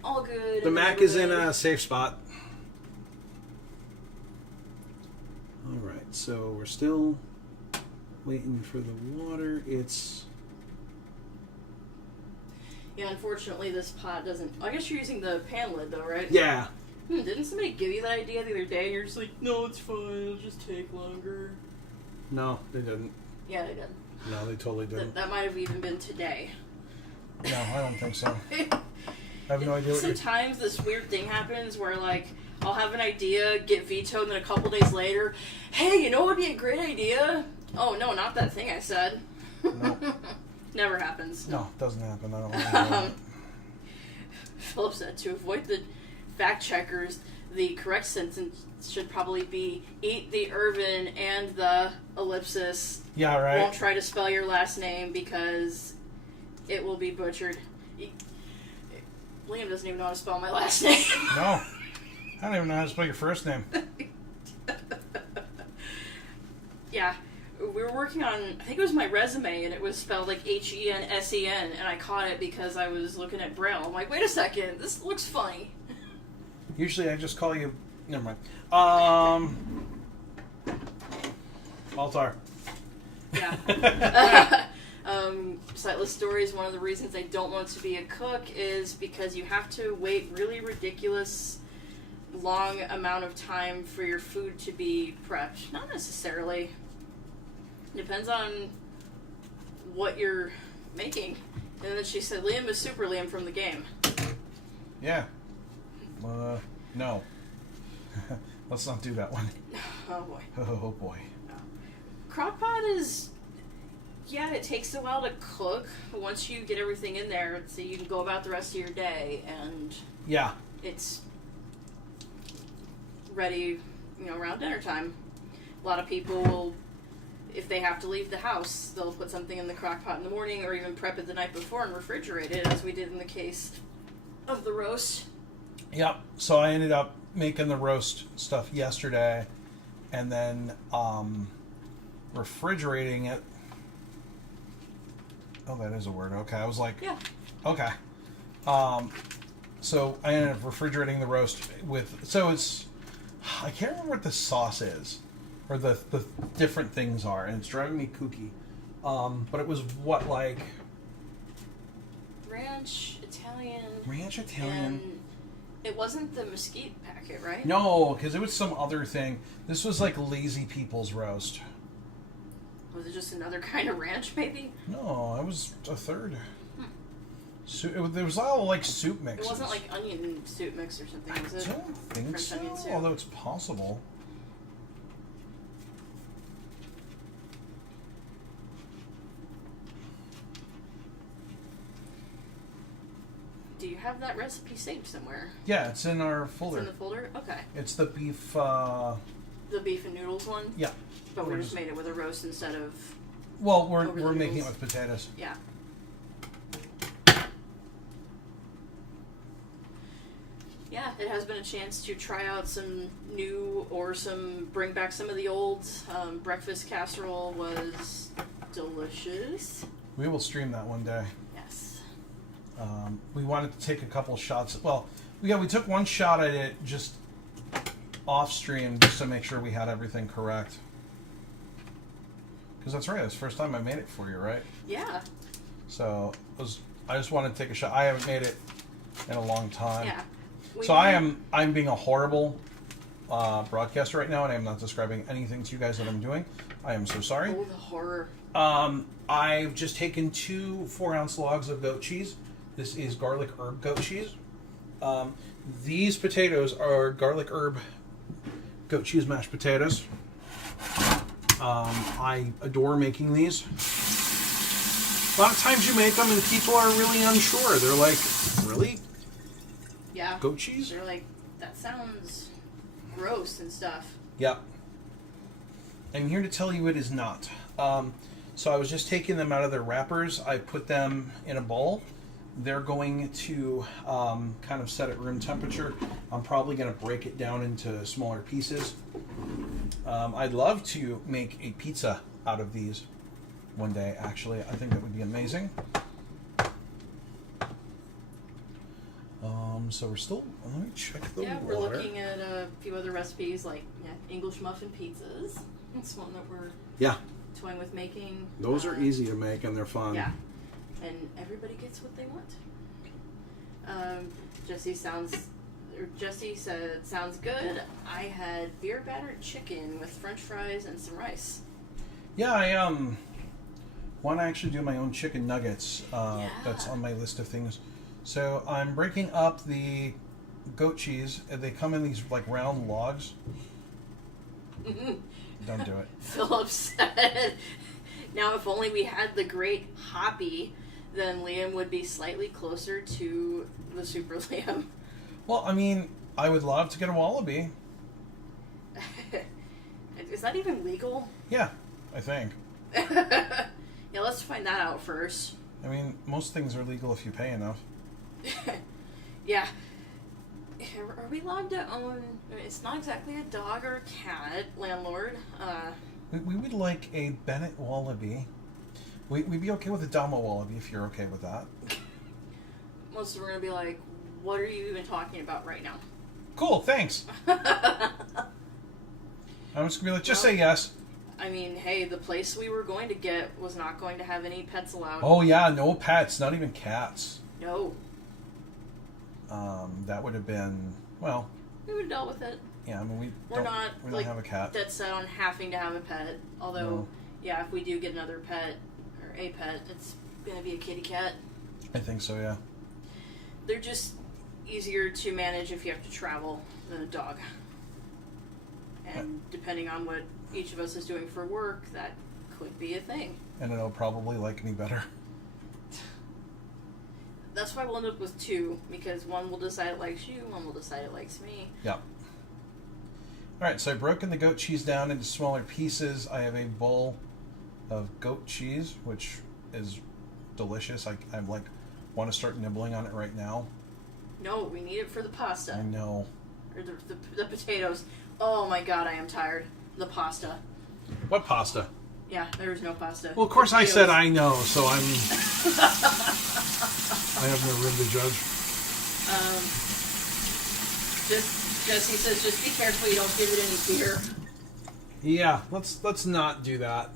all good. The Mac is in a safe spot. Alright, so we're still waiting for the water. It's... Yeah, unfortunately this pot doesn't... I guess you're using the pan lid though, right? Yeah. Didn't somebody give you that idea the other day? And you're just like, no, it's fine. It'll just take longer. No, they didn't. Yeah, they did. No, they totally didn't. That might have even been today. No, I don't think so. I have no idea what Sometimes this weird thing happens where, like, I'll have an idea, get vetoed, and then a couple days later, hey, you know what would be a great idea? Oh, no, not that thing I said. No. Never happens. No, it doesn't happen. I don't know. Philip said, to avoid the fact checkers, the correct sentence should probably be eat the Irvin and the ellipsis. Yeah, right. Won't try to spell your last name because it will be butchered. Liam doesn't even know how to spell my last name. No. I don't even know how to spell your first name. Yeah. We were working on, I think it was my resume, and it was spelled like Hensen, and I caught it because I was looking at Braille. I'm like, wait a second, this looks funny. Usually I just call you... Never mind. Altar. Yeah. Sightless Stories, one of the reasons I don't want to be a cook is because you have to wait really ridiculous long amount of time for your food to be prepped. Not necessarily. Depends on what you're making. And then she said, Liam is Super Liam from the game. Yeah. No. Let's not do that one. Oh boy. Oh boy. Crockpot is... Yeah, it takes a while to cook. But once you get everything in there, so you can go about the rest of your day, and... Yeah. It's ready, around dinner time. A lot of people will... if they have to leave the house, they'll put something in the crock pot in the morning or even prep it the night before and refrigerate it, as we did in the case of the roast. Yep. So I ended up making the roast stuff yesterday and then refrigerating it. Oh, that is a word. Okay. I was like, Yeah. okay. So I ended up refrigerating the roast so it's, I can't remember what the sauce is or the different things are, and it's driving me kooky. But it was like Ranch Italian. And it wasn't the mesquite packet, right? no, because it was some other thing. This was like lazy people's roast. Was it just another kind of ranch, maybe? No, it was a third. There was all like soup mixes. It wasn't like onion soup mix or something, was it? I don't think French so, onion soup? although it's possible. Do you have that recipe saved somewhere? Yeah, it's in our folder. It's in the folder? Okay. It's the beef. The beef and noodles one? Yeah. But we just made it with a roast instead of... Well, over we're the making it noodles. with potatoes. Yeah. Yeah, it has been a chance to try out some new or bring back some of the old. Breakfast casserole was delicious. We will stream that one day. Yes. We wanted to take a couple shots. Well, we took one shot at it just off stream just to make sure we had everything correct. Because that's right, it's the first time I made it for you, right? Yeah. So I just wanted to take a shot. I haven't made it in a long time. Yeah. So I'm being a horrible broadcaster right now, and I am not describing anything to you guys that I'm doing. I am so sorry. Oh, the horror. I've just taken 2 4-ounce logs of goat cheese. This is garlic herb goat cheese. These potatoes are garlic herb goat cheese mashed potatoes. I adore making these. A lot of times you make them and people are really unsure. They're like, really? Yeah. Goat cheese? They're like, that sounds gross and stuff. Yep. I'm here to tell you it is not. So I was just taking them out of their wrappers. I put them in a bowl. They're going to kind of set at room temperature. I'm probably going to break it down into smaller pieces. I'd love to make a pizza out of these one day, actually. I think that would be amazing. So we're still, let me check the Yeah, water. we're looking at a few other recipes like English muffin pizzas. It's one that we're toying with making. Those are easy to make and they're fun. Yeah, and everybody gets what they want. Jesse said, sounds good. I had beer battered chicken with French fries and some rice. Yeah, I want to actually do my own chicken nuggets. That's on my list of things. So I'm breaking up the goat cheese. They come in these like round logs. Don't do it. Philip said, now if only we had the great Hoppy, then Liam would be slightly closer to the Super Liam. Well, I mean, I would love to get a wallaby. Is that even legal? Yeah, I think. Yeah, let's find that out first. I mean, most things are legal if you pay enough. Yeah. Are we allowed to own... It's not exactly a dog or a cat, landlord. We would like a Bennett wallaby. We'd be okay with a Dama wallaby if you're okay with that. Most of them are going to be like, what are you even talking about right now? Cool, thanks. I'm just going to be like, just say yes. I mean, hey, the place we were going to get was not going to have any pets allowed. Oh yeah, no pets, not even cats. No. That would have been, well... We would have dealt with it. Yeah, I mean, we We're don't like, have a cat. Dead set on having to have a pet. Although, No. yeah, if we do get another pet, or a pet, it's going to be a kitty cat. I think so, yeah. They're just easier to manage if you have to travel than a dog. And depending on what each of us is doing for work, that could be a thing. And it'll probably like me better. That's why we'll end up with 2, because one will decide it likes you, one will decide it likes me. Yep. Alright, so I've broken the goat cheese down into smaller pieces. I have a bowl of goat cheese, which is delicious. I'm like want to start nibbling on it right now. No, we need it for the pasta. I know. Or the potatoes. Oh my god, I am tired. The pasta. What pasta? Yeah, there was no pasta. Well, of course I Potatoes. said I know, so I have no room to judge. Jesse says, just be careful you don't give it any beer. Yeah, let's not do that.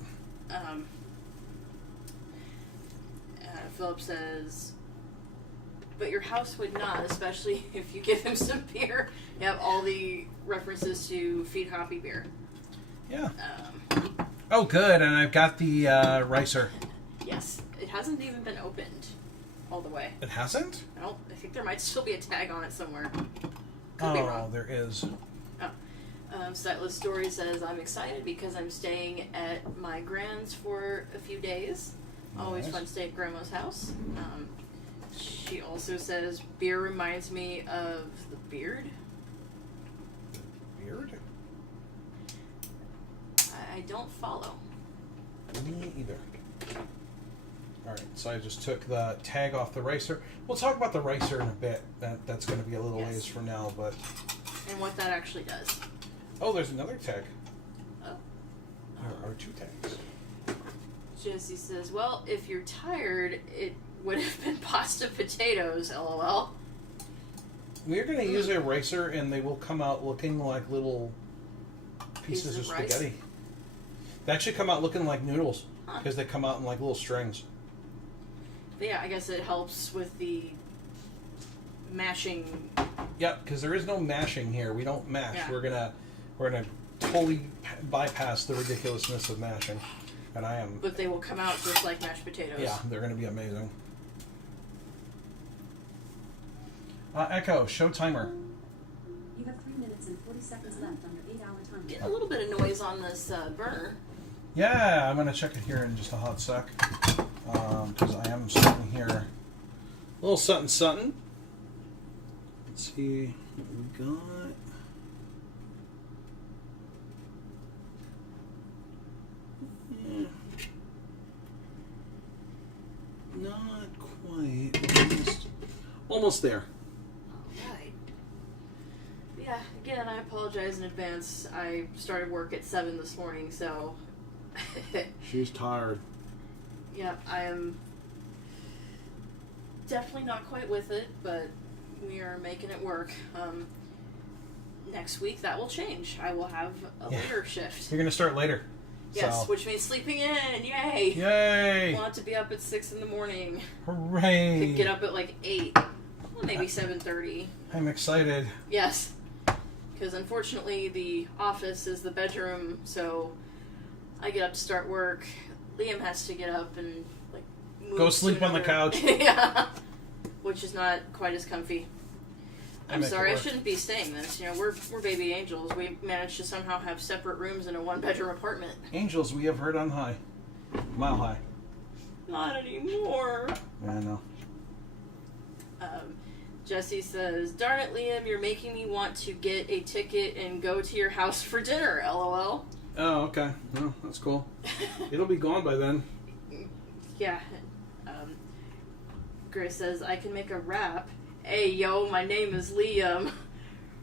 Philip says, but your house would not, especially if you give him some beer. You have all the references to feed Hoppy beer. Yeah. Oh, good, and I've got the ricer. Yes, it hasn't even been opened all the way. It hasn't? I think there might still be a tag on it somewhere. Could be wrong. There is. Sightless Story says, I'm excited because I'm staying at my grand's for a few days. Always Nice. fun to stay at Grandma's house. She also says, beer reminds me of the beard. Beard? I don't follow. Me either. Alright, so I just took the tag off the ricer. We'll talk about the ricer in a bit. That's going to be a little ways from now, but... And what that actually does. Oh, there's another tag. Oh. There are 2 tags. Jesse says, well, if you're tired, it would have been pasta potatoes, lol. We're going to use a ricer, and they will come out looking like little pieces of rice? spaghetti. They actually come out looking like noodles, because they come out in like little strings. But yeah, I guess it helps with the mashing. Yep, because there is no mashing here. We don't mash. Yeah. We're gonna totally bypass the ridiculousness of mashing, and I am. But they will come out just like mashed potatoes. Yeah, they're gonna be amazing. Echo, show timer. You have 3 minutes and 40 seconds left on your 8-hour timer. Getting a little bit of noise on this burner. Yeah, I'm gonna check it here in just a hot sec, because I am starting here. A little something. Let's see what we got. Not quite. Almost there. Alright. Yeah, again, I apologize in advance. I started work at 7 this morning, so... She's tired. Yeah, I am definitely not quite with it, but we are making it work. Next week, that will change. I will have a later shift. You're gonna start later. Yes, So. which means sleeping in. Yay! Yay! Want to be up at 6 in the morning. Hooray! Could get up at like 8. Well, maybe 7:30. I'm excited. Yes. Because unfortunately, the office is the bedroom, so I get up to start work. Liam has to get up and like move Go to sleep on the another- couch. Yeah. Which is not quite as comfy. I'm make it sorry, I work. shouldn't be saying this. You know, we're baby angels. We managed to somehow have separate rooms in a 1-bedroom apartment. Angels we have heard on high. Mile high. Not anymore. Yeah, I know. Jesse says, darn it, Liam, you're making me want to get a ticket and go to your house for dinner, lol. Oh, okay. Well, that's cool. It'll be gone by then. Yeah. Grace says, I can make a rap. Hey, yo, my name is Liam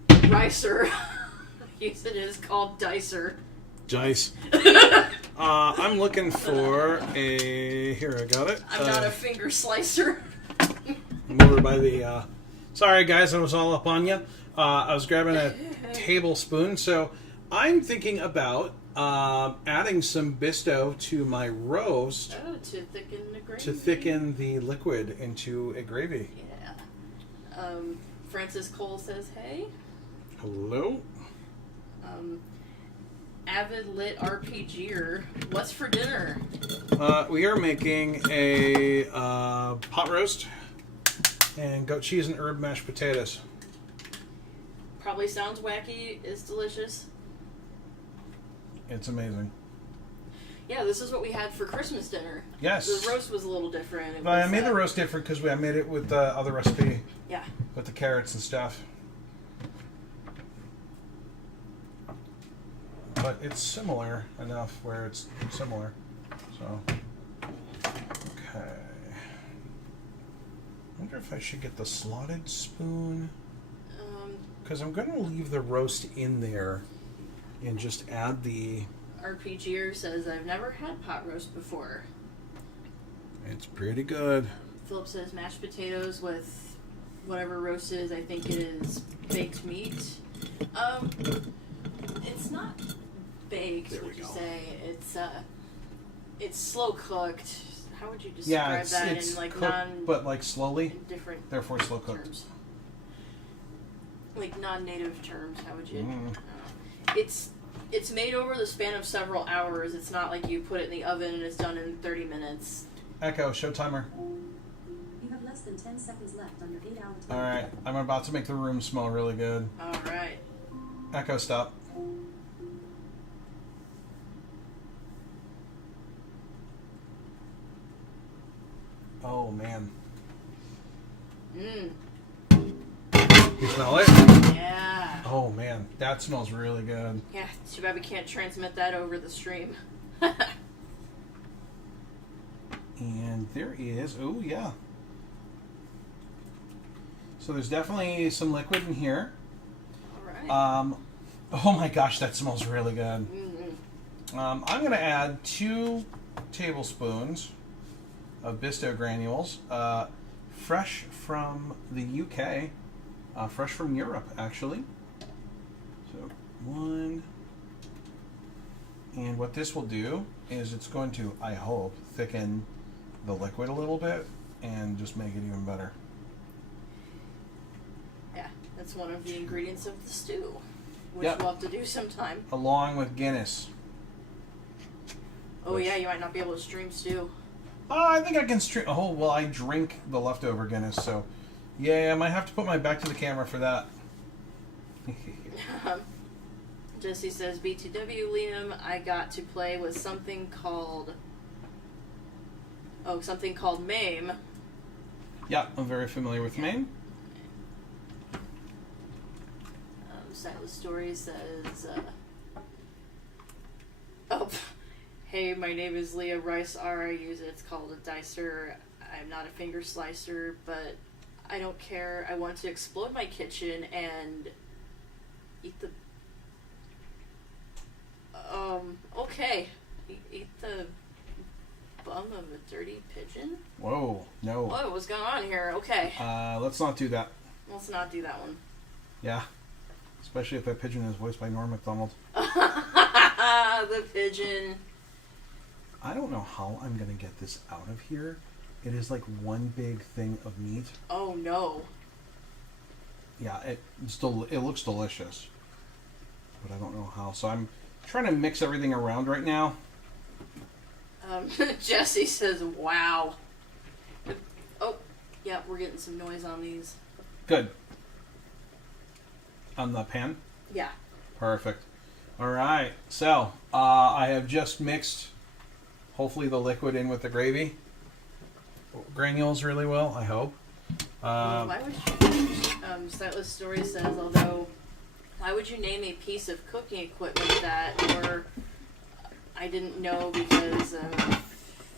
Ricer. It is called Dicer. Dice. I'm looking for a... Here, I got it. I'm not a finger slicer. I'm over by the... Sorry, guys, I was all up on you. I was grabbing a tablespoon, so I'm thinking about adding some Bisto to my roast Oh, to thicken the gravy. to thicken the liquid into a gravy. Yeah. Francis Cole says, hey. Hello? Avid lit RPGer. What's for dinner? We are making a pot roast and goat cheese and herb mashed potatoes. Probably sounds wacky. It's delicious. It's amazing. Yeah, this is what we had for Christmas dinner. Yes. The roast was a little different. It But I was, made the roast different because I made it with the other recipe. Yeah. With the carrots and stuff. But it's similar enough where it's similar. So, okay. I wonder if I should get the slotted spoon. Because I'm going to leave the roast in there and just add the... RPGer says, I've never had pot roast before. It's pretty good. Philip says mashed potatoes with whatever roast is. I think it is baked meat. It's not baked, There we would you go. say? It's slow cooked. How would you describe that it's in like cooked, but like slowly, different therefore slow cooked. terms? Like non-native terms, how would you? Mm. It's made over the span of several hours. It's not like you put it in the oven and it's done in 30 minutes. Echo, show timer. You have less than 10 seconds left on your 8-hour timer. All right, I'm about to make the room smell really good. All right. Echo, stop. Oh man. Mmm. You smell it? Yeah. Oh man, that smells really good. Yeah. Too bad we can't transmit that over the stream. And there is, oh yeah. So there's definitely some liquid in here. All right. Oh my gosh, that smells really good. Mm-hmm. I'm gonna add 2 tablespoons of Bisto granules, fresh from the UK, fresh from Europe actually. So 1, and what this will do is it's going to, I hope, thicken the liquid a little bit and just make it even better. Yeah, that's one of the ingredients of the stew, which Yep. we'll have to do sometime. Along with Guinness. Oh yeah, you might not be able to stream stew. I think I can stream. Oh, well, I drink the leftover Guinness, so yeah, I might have to put my back to the camera for that. Jesse says, BTW Liam, I got to play with something called MAME. Yeah, I'm very familiar with MAME. Silas Story says, hey, my name is Leah Rice R. I use it. It's called a dicer. I'm not a finger slicer, but I don't care. I want to explode my kitchen and eat the... okay. Eat the bum of a dirty pigeon? Whoa, no. Whoa, what's going on here? Okay. Let's not do that. Let's not do that one. Yeah. Especially if that pigeon is voiced by Norm Macdonald. The pigeon. I don't know how I'm going to get this out of here. It is like one big thing of meat. Oh no. Yeah, it looks delicious. But I don't know how. So I'm trying to mix everything around right now. Jesse says, wow. Oh, yeah, we're getting some noise on these. Good. On the pan? Yeah. Perfect. All right. So I have just mixed, hopefully, the liquid in with the gravy granules really well, I hope. Why would you, Sightless Story says, although, why would you name a piece of cooking equipment that, or I didn't know because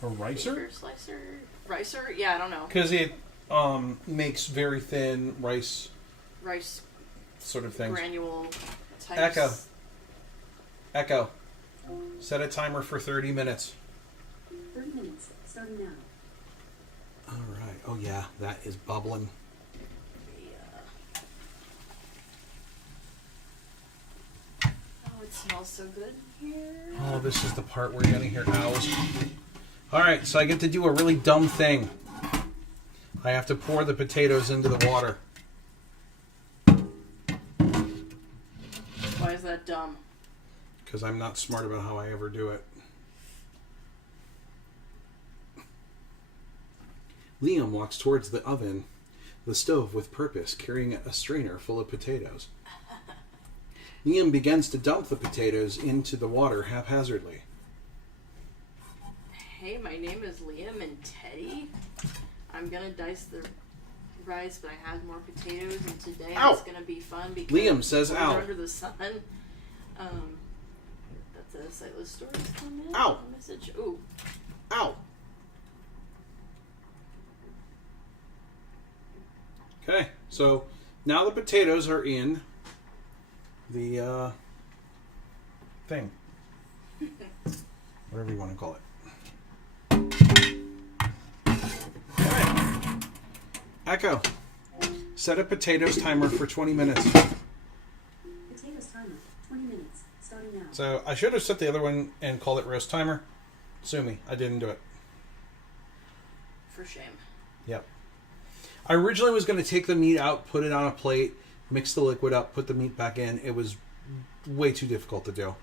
A ricer? Slicer? Ricer? Yeah, I don't know. Because it makes very thin rice sort of things. Granule types. Echo. Set a timer for 30 minutes. 30 minutes, starting now. All right. Oh, yeah. That is bubbling. Yeah. Oh, it smells so good here. Oh, this is the part where you're going to hear owls. All right. So I get to do a really dumb thing. I have to pour the potatoes into the water. Why is that dumb? Because I'm not smart about how I ever do it. Liam walks towards the oven, the stove with purpose, carrying a strainer full of potatoes. Liam begins to dump the potatoes into the water haphazardly. Hey, my name is Liam and Teddy. I'm gonna dice the rice, but I have more potatoes, and today it's gonna be fun because Liam says, we're ow. under the sun. That's a Sightless Story comment. Ow. Message. Ooh. Ow! Okay, so now the potatoes are in the thing. Whatever you want to call it. Alright. Echo. Set a potatoes timer for 20 minutes. Potatoes timer, 20 minutes, starting now. So I should have set the other one and called it roast timer. Sue me, I didn't do it. For shame. Yep. I originally was going to take the meat out, put it on a plate, mix the liquid up, put the meat back in. It was way too difficult to do.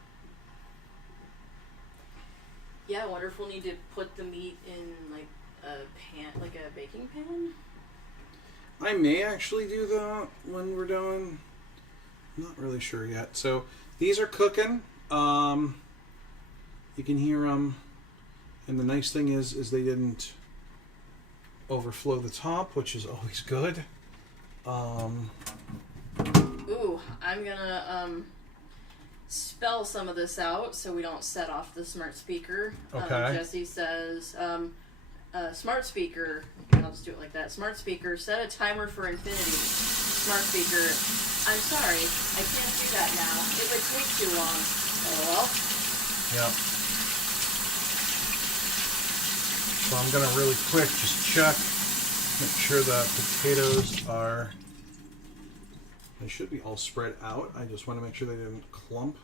Yeah, I wonder if we'll need to put the meat in like a pan, like a baking pan. I may actually do that when we're done. Not really sure yet. So these are cooking. You can hear them, and the nice thing is they didn't overflow the top, which is always good. Ooh, I'm gonna spell some of this out so we don't set off the smart speaker. Okay. Jesse says, smart speaker, I'll just do it like that. Smart speaker, set a timer for infinity. Smart speaker, I'm sorry, I can't do that now. It would take too long. LOL. Yep. So I'm going to really quick just check, make sure the potatoes are, they should be all spread out. I just want to make sure they didn't clump.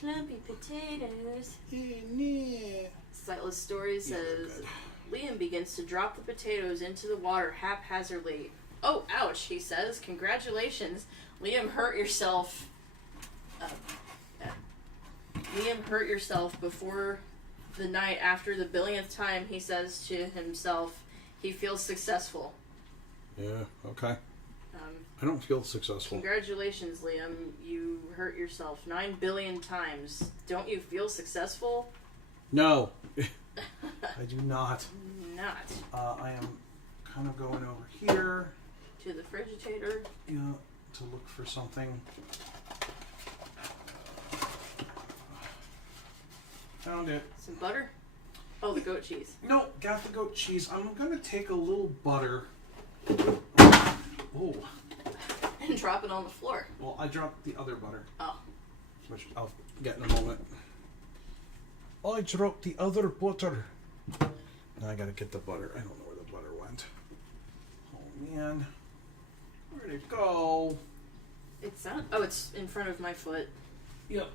Clumpy potatoes. Yeah. Sightless Story says, Liam begins to drop the potatoes into the water haphazardly. Oh, ouch, he says. Congratulations. Liam hurt yourself. Liam hurt yourself before the night after the billionth time he says to himself he feels successful. Yeah, okay. I don't feel successful. Congratulations, Liam. You hurt yourself 9 billion times. Don't you feel successful? No. I do not. Not. I am kind of going over here. To the frigitator. Yeah, to look for something. Found it. Some butter? Oh, the goat cheese. No, got the goat cheese. I'm going to take a little butter. Oh. And drop it on the floor. Well, I dropped the other butter. Oh. Which I'll get in a moment. I dropped the other butter. Now I got to get the butter. I don't know where the butter went. Oh, man. Where'd it go? It's not. Oh, it's in front of my foot. Yep.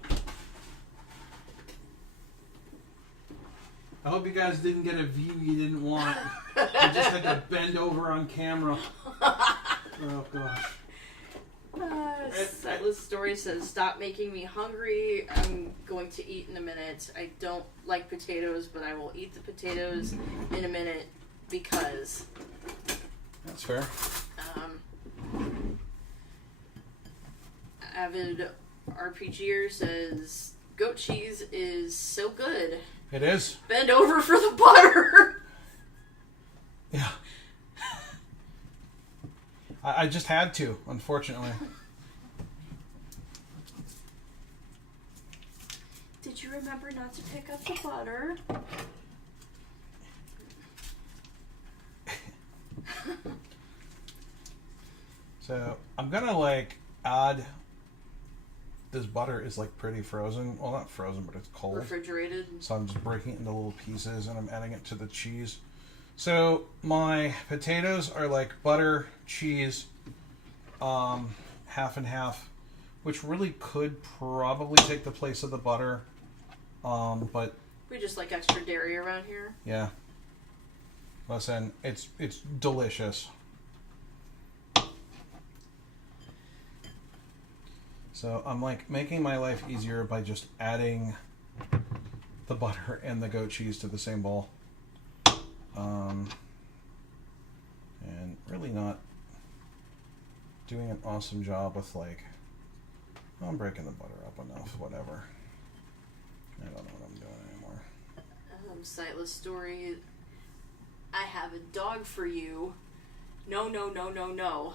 I hope you guys didn't get a view you didn't want. I just had to bend over on camera. Oh, gosh. Sightless Story says, stop making me hungry. I'm going to eat in a minute. I don't like potatoes, but I will eat the potatoes in a minute because... That's fair. Avid RPGer says, goat cheese is so good. It is? Bend over for the butter. Yeah. I just had to, unfortunately. Did you remember not to pick up the butter? So I'm gonna add. This butter is pretty frozen. Well, not frozen, but it's cold. Refrigerated. So I'm just breaking it into little pieces and I'm adding it to the cheese. So my potatoes are butter, cheese, half and half, which really could probably take the place of the butter. But We just like extra dairy around here. yeah. Listen, it's delicious. So I'm making my life easier by just adding the butter and the goat cheese to the same bowl. And really not doing an awesome job with I'm breaking the butter up enough, whatever. I don't know what I'm doing anymore. Sightless Story. I have a dog for you. No, no, no, no, no.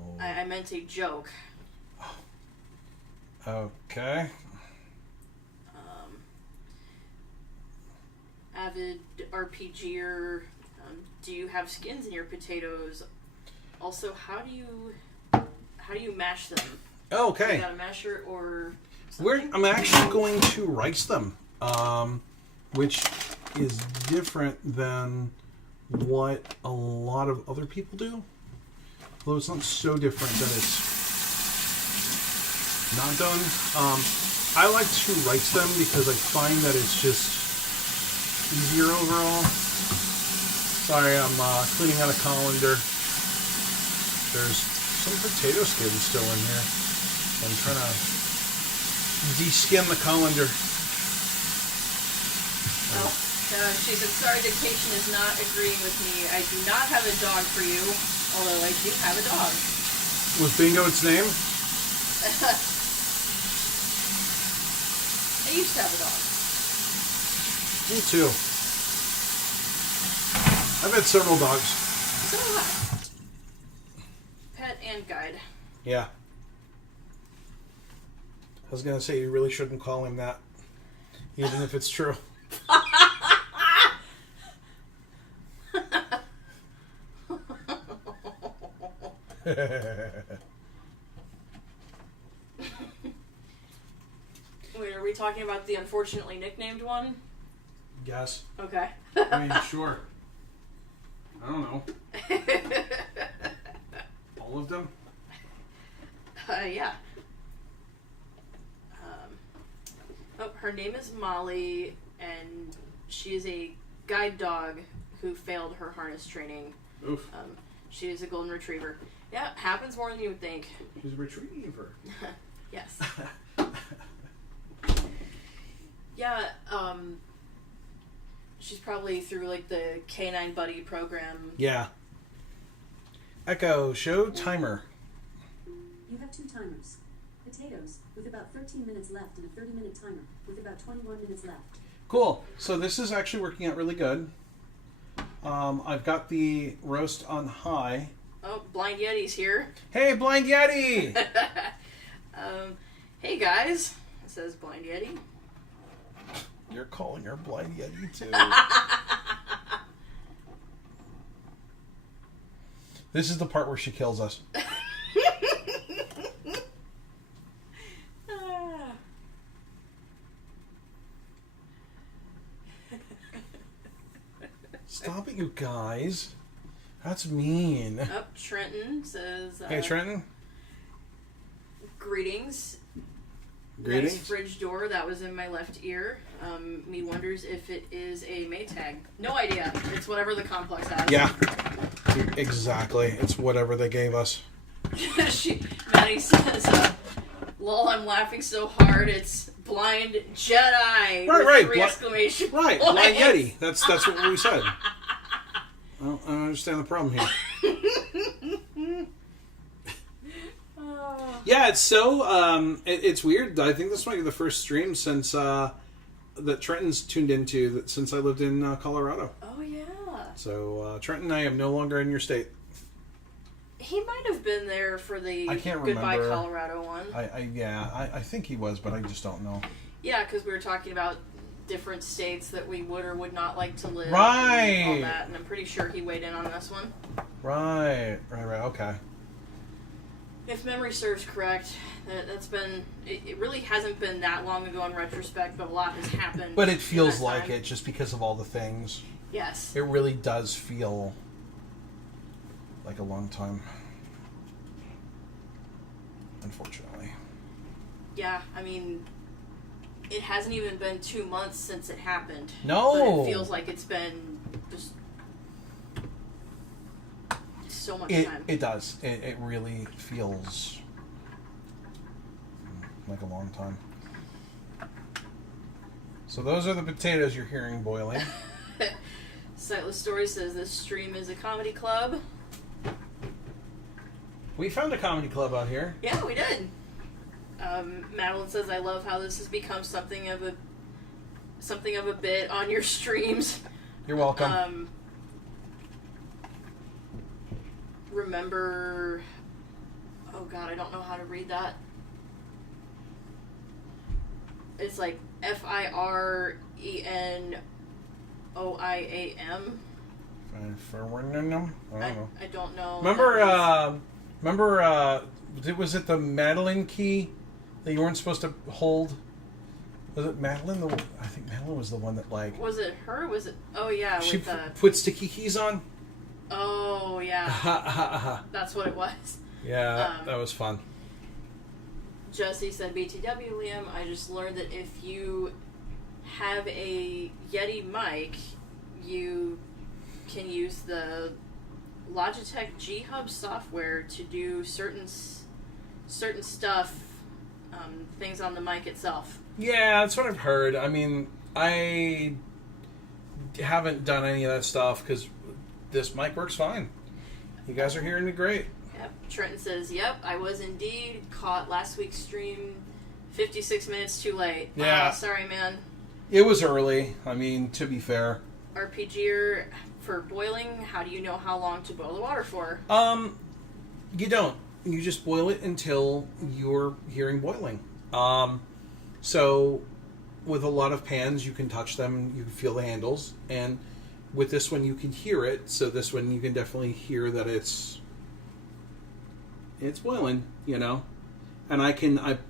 Oh. I meant a joke. Okay. avid RPGer. Do you have skins in your potatoes? Also, how do you mash them? Okay. You got a masher or something? I'm actually going to rice them, which is different than what a lot of other people do. Although it's not so different that it's not done. I like to rice them because I find that it's just easier overall. Sorry, I'm cleaning out a colander. There's some potato skins still in here. I'm trying to de-skin the colander. Oh, she said, sorry, dictation is not agreeing with me. I do not have a dog for you, although I do have a dog. Was Bingo its name? I used to have a dog. Me too. I've had several dogs. So have I. Pet and guide. Yeah. I was going to say you really shouldn't call him that, even if it's true. Wait, are we talking about the unfortunately nicknamed one? Yes. Okay. I mean, sure. I don't know. All of them? Yeah. Her name is Molly, and she is a guide dog who failed her harness training. Oof. She is a golden retriever. Yeah, happens more than you would think. She's a retriever. Yes. Yeah, she's probably through like the Canine Buddy program. Yeah. Echo, show timer. You have 2 timers. Potatoes, with about 13 minutes left, and a 30-minute timer, with about 21 minutes left. Cool. So this is actually working out really good. I've got the roast on high. Oh, Blind Yeti's here. Hey, Blind Yeti! Hey guys, says Blind Yeti. You're calling her Blind Yeti too. This is the part where she kills us. Stop it, you guys. That's mean. Oh, Trenton says... Hey, Trenton. Greetings. Greetings. Nice fridge door that was in my left ear. Me wonders if it is a Maytag. No idea. It's whatever the complex has. Yeah. Exactly. It's whatever they gave us. Maddie says, lol, I'm laughing so hard it's Blind Jedi. Right. With 3 exclamation Right. points. Blind Yeti. That's what we said. I don't understand the problem here. Yeah, it's so it's weird. I think this might be the first stream since that Trenton's tuned into since I lived in Colorado. Oh yeah. So Trenton, I am no longer in your state. He might have been there for the I can't Goodbye remember. Colorado one. I think he was, but I just don't know. Yeah, because we were talking about different states that we would or would not like to live. Right. And all that, and I'm pretty sure he weighed in on this one. Right. Okay. If memory serves correct, that's been... It really hasn't been that long ago in retrospect, but a lot has happened. But it feels in that like time. it just because of all the things. Yes. It really does feel like a long time. Unfortunately. Yeah, I mean, it hasn't even been 2 months since it happened. No. But it feels like it's been just so much time. It does. It really feels like a long time. So those are the potatoes you're hearing boiling. Sightless Story says this stream is a comedy club. We found a comedy club out here. Yeah, we did. Madeline says, I love how this has become something of a bit on your streams. You're welcome. Remember... Oh god, I don't know how to read that. It's like FIREN OIAM. I don't know. I don't know. Remember, was it the Madeline key that you weren't supposed to hold? Was it Madeline? I think Madeline was the one that, like... Was it her? Was it... Oh, yeah. She with the... put sticky keys on? Oh, yeah. That's what it was. Yeah, that was fun. Jesse said, BTW, Liam, I just learned that if you have a Yeti mic, you can use the Logitech G-Hub software to do certain stuff, things on the mic itself. Yeah, that's what I've heard. I mean, I haven't done any of that stuff because this mic works fine. You guys are hearing me great. Yep. Trenton says, yep, I was indeed caught last week's stream 56 minutes too late. Yeah. Sorry, man. It was early. I mean, to be fair. RPGer, for boiling, how do you know how long to boil the water for? You don't. You just boil it until you're hearing boiling. So, with a lot of pans, you can touch them, you can feel the handles, and with this one, you can hear it. So this one, you can definitely hear that it's boiling, you know. And I've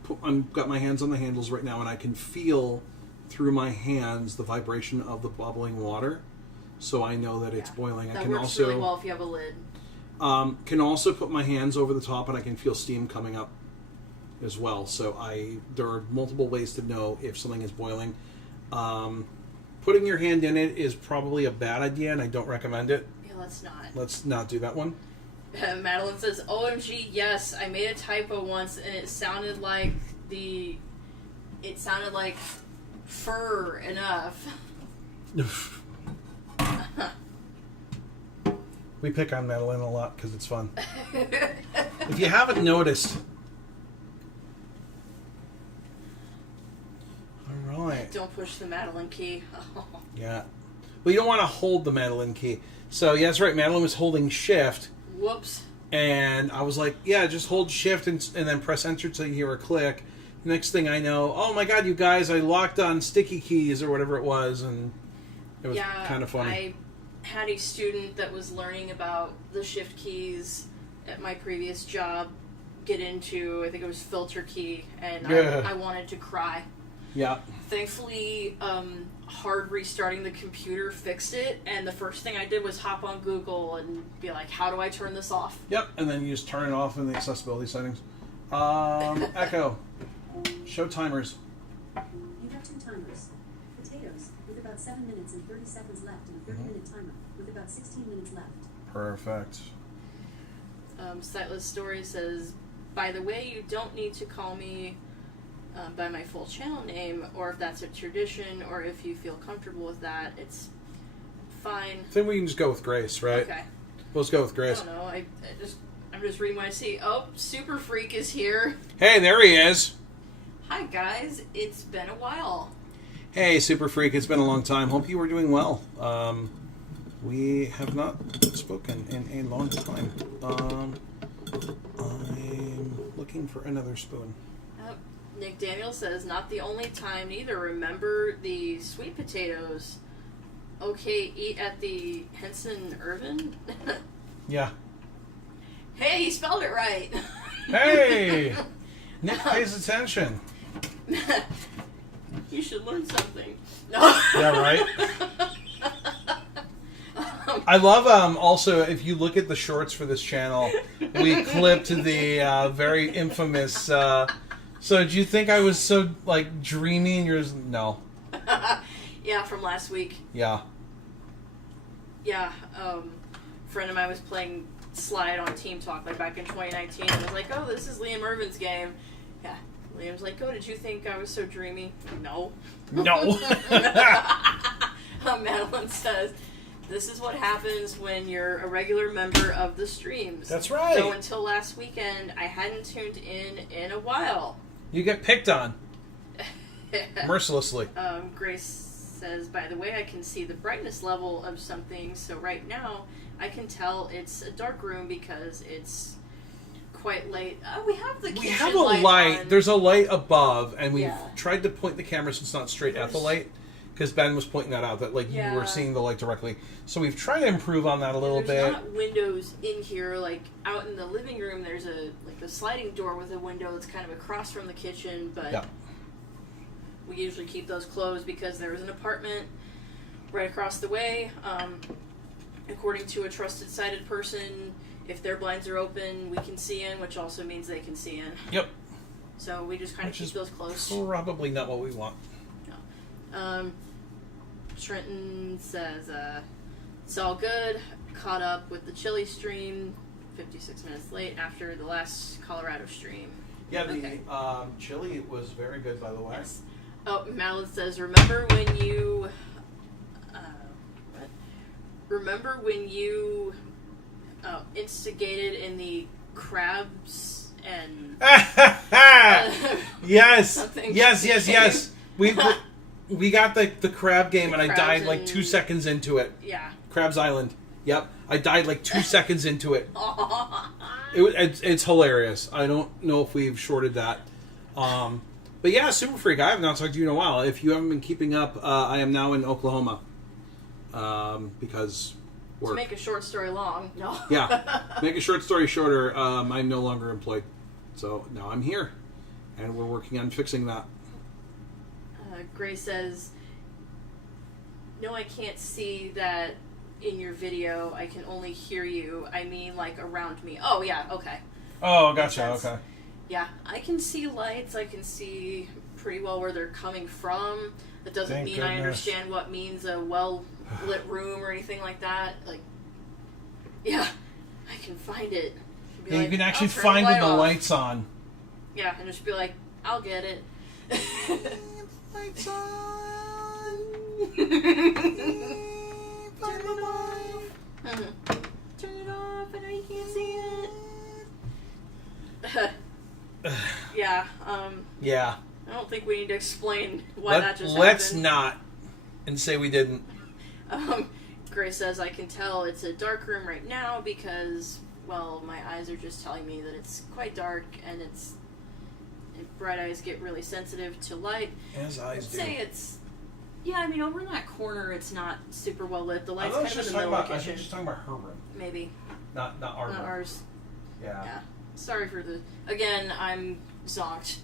got my hands on the handles right now, and I can feel through my hands the vibration of the bubbling water, so I know that it's boiling. That I can works also really well if you have a lid. Can also put my hands over the top, and I can feel steam coming up as well. So there are multiple ways to know if something is boiling. Putting your hand in it is probably a bad idea, and I don't recommend it. Yeah, let's not. Let's not do that one. Madeline says, OMG, yes, I made a typo once, and it sounded like fur enough. We pick on Madeline a lot because it's fun. If you haven't noticed... Alright. Don't push the Madeline key. Yeah. Well, you don't want to hold the Madeline key. So, yeah, that's right. Madeline was holding shift. Whoops. And I was like, yeah, just hold shift and then press enter till you hear a click. Next thing I know, oh my god, you guys, I locked on sticky keys or whatever it was, and it was kind of funny. I had a student that was learning about the shift keys at my previous job get into, I think it was filter key, and I wanted to cry. Yeah. Thankfully, hard restarting the computer fixed it, and the first thing I did was hop on Google and be like, how do I turn this off? Yep, and then you just turn it off in the accessibility settings. Echo. Show timers. You have 2 timers. Potatoes, with about 7 minutes and 30 seconds left, and a 30-minute timer, with about 16 minutes left. Perfect. Sightless Story says, by the way, you don't need to call me by my full channel name, or if that's a tradition, or if you feel comfortable with that, it's fine. I think we can just go with Grace, right? Okay. Let's go with Grace. I don't know. I'm just reading what I see. Oh, Super Freak is here. Hey, there he is. Hi, guys. It's been a while. Hey, Super Freak. It's been a long time. Hope you are doing well. We have not spoken in a long time. I'm looking for another spoon. Nick Daniel says, not the only time either. Remember the sweet potatoes. Okay, eat at the Henson Irvin? Yeah. Hey, he spelled it right. Hey! Nick pays attention. You should learn something. No. Yeah, right? I love, also, if you look at the shorts for this channel, we clipped the very infamous, so did you think I was so, like, dreamy and yours? No. Yeah, from last week. Yeah. Yeah, a friend of mine was playing Slide on Team Talk, like, back in 2019, and was like, oh, this is Liam Irvin's game. Yeah. Liam's like, oh, did you think I was so dreamy? No. No. Madeline says, this is what happens when you're a regular member of the streams. That's right. So until last weekend, I hadn't tuned in a while. You get picked on. Mercilessly. Grace says, by the way, I can see the brightness level of something, so right now I can tell it's a dark room because it's quite late. We have the kitchen We have a light light. on. There's a light above, and we've tried to point the camera so it's not straight at the light, because Ben was pointing that out, that like you were seeing the light directly. So we've tried to improve on that a little bit. There's not windows in here. Like out in the living room, there's a sliding door with a window that's kind of across from the kitchen, but we usually keep those closed because there is an apartment right across the way. According to a trusted sighted person, if their blinds are open, we can see in, which also means they can see in. Yep. So we just kind of keep those closed. Probably not what we want. No. Trenton says, it's all good. Caught up with the Chile stream 56 minutes late after the last Colorado stream. Yeah, the Chile was very good, by the way. Yes. Oh, Malin says, remember when you instigated in the crabs and yes. We got the crab game, and I died like 2 seconds into it. Yeah. Crabs Island. Yep. I died like 2 seconds into it. It's hilarious. I don't know if we've shorted that. But yeah, Super Freak, I have not talked to you in a while. If you haven't been keeping up, I am now in Oklahoma. Because work. To make a short story long. No. Yeah. Make a short story shorter, I'm no longer employed. So now I'm here. And we're working on fixing that. Gray says, no, I can't see that in your video. I can only hear you. I mean, like, around me. Oh, yeah, okay. Oh, gotcha, okay. Yeah, I can see lights. I can see pretty well where they're coming from. That doesn't mean I understand what means a well-lit room or anything like that. Like, yeah, I can find it. Yeah, you can actually find when the light's on. Yeah, and just be like, I'll get it. Lights on. Turn it off. Turn it off. I know you can't see it. Yeah. Yeah. I don't think we need to explain why that just happened. Let's not, and say we didn't. Grace says, I can tell it's a dark room right now because, well, my eyes are just telling me that it's quite dark, and bright eyes get really sensitive to light. As eyes do. Say it's, yeah, I mean, over in that corner, it's not super well lit. The light's kind of in the middle of the kitchen. I think just talking about her room. Maybe. Not our room. Not ours. Yeah. Sorry for again, I'm zonked.